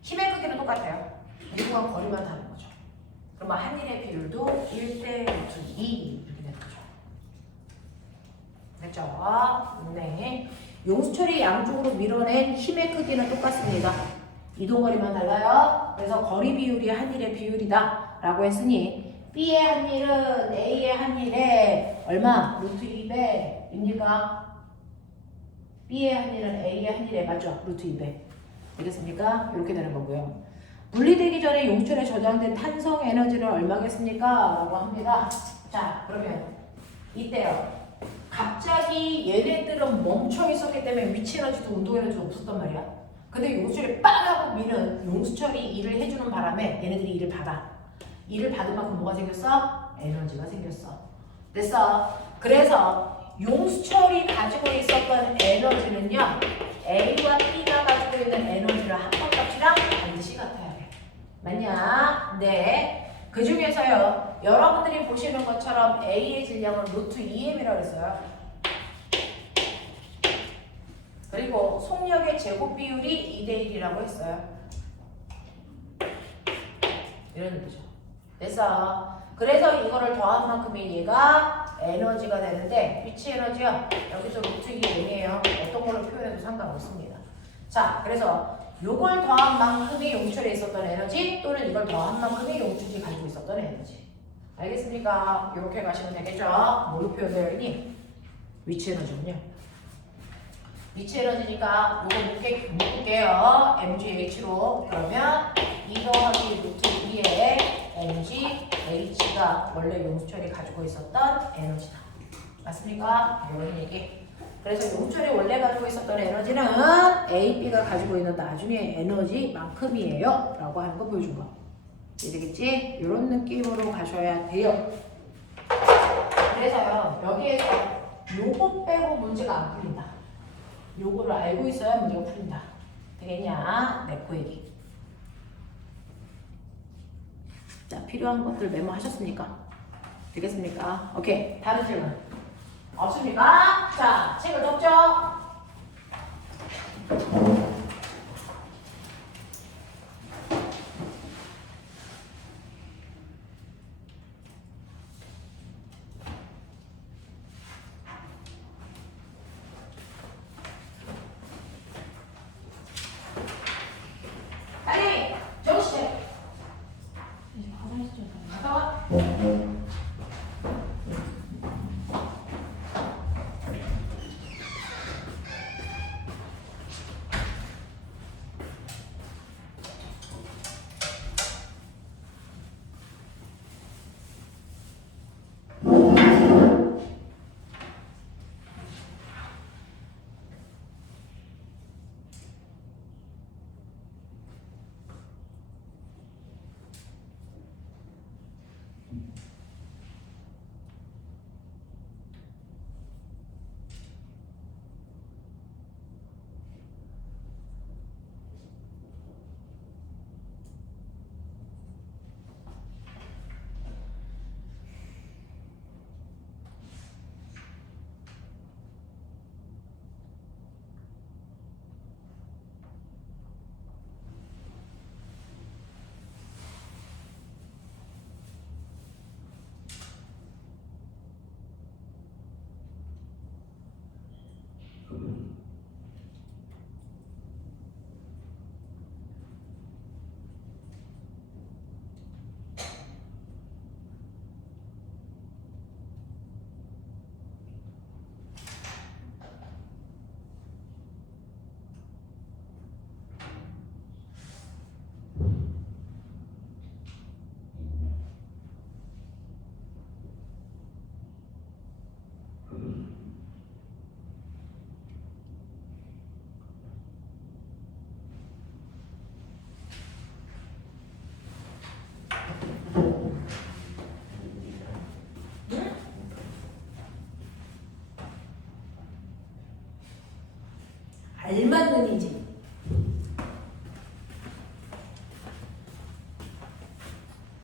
힘의 크기는 똑같아요. 밀고 간 거리만 다른 거죠. 그러면 한 일의 비율도 1대 루트 2 이렇게 되는 거죠. 됐죠? 네. 용수철이 양쪽으로 밀어낸 힘의 크기는 똑같습니다. 이동거리만 달라요. 그래서 거리 비율이 한 일의 비율이다 라고 했으니 B의 한 일은 A의 한 일에 얼마? 루트 2배입니까? B의 한 일은 A의 한 일에 맞죠? 루트 2배. 되겠습니까? 이렇게 되는 거고요. 분리되기 전에 용수철에 저장된 탄성 에너지는 얼마겠습니까? 라고 합니다. 자, 그러면 이때요. 갑자기 얘네들은 멈춰 있었기 때문에 위치 에너지도 운동 에너지도 없었단 말이야. 근데 용수철이 빵 하고 미는 용수철이 일을 해주는 바람에 얘네들이 일을 받아. 일을 받은 만큼 뭐가 생겼어? 에너지가 생겼어. 됐어? 그래서 용수철이 가지고 있었던 에너지는요. A와 B가 가지고 있는 에너지를 합성값이랑 반드시 같아야 돼. 맞냐? 네. 그 중에서요. 여러분들이 보시는 것처럼 A의 질량은 루트 2M이라고 했어요. 그리고 속력의 제곱 비율이 2대1이라고 했어요. 이런 거죠. 됐어. 그래서 이거를 더한 만큼의 얘가 에너지가 되는데 위치 에너지요. 여기서 루트 2M이에요. 어떤 걸로 표현해도 상관없습니다. 자, 그래서 요걸 더한 만큼의 용철에 있었던 에너지 또는 이걸 더한 만큼의 용출이 가지고 있었던 에너지. 알겠습니까? 이렇게 가시면 되겠죠? 뭘로 표현되어 있니? 위치 에너지군요. 위치 에너지니까 요거 묶을게요. mgh로. 그러면 2 더하기 루트 2의 mg h가 원래 용수철이 가지고 있었던 에너지다. 맞습니까? 이런 얘기. 그래서 용수철이 원래 가지고 있었던 에너지는 A, B가 가지고 있는 나중에 에너지만큼이에요. 라고 하는 거 보여준 거. 이해되겠지? 이런 느낌으로 가셔야 돼요. 그래서요. 여기에서 요거 빼고 문제가 안 풀린다. 요거를 알고 있어야 문제가 풀린다. 되겠냐? 네, 그 얘기. 자, 필요한 것들 메모하셨습니까? 되겠습니까? 오케이. 다른 질문. 없습니까? 자, 책을 덮죠? 알맞는이지.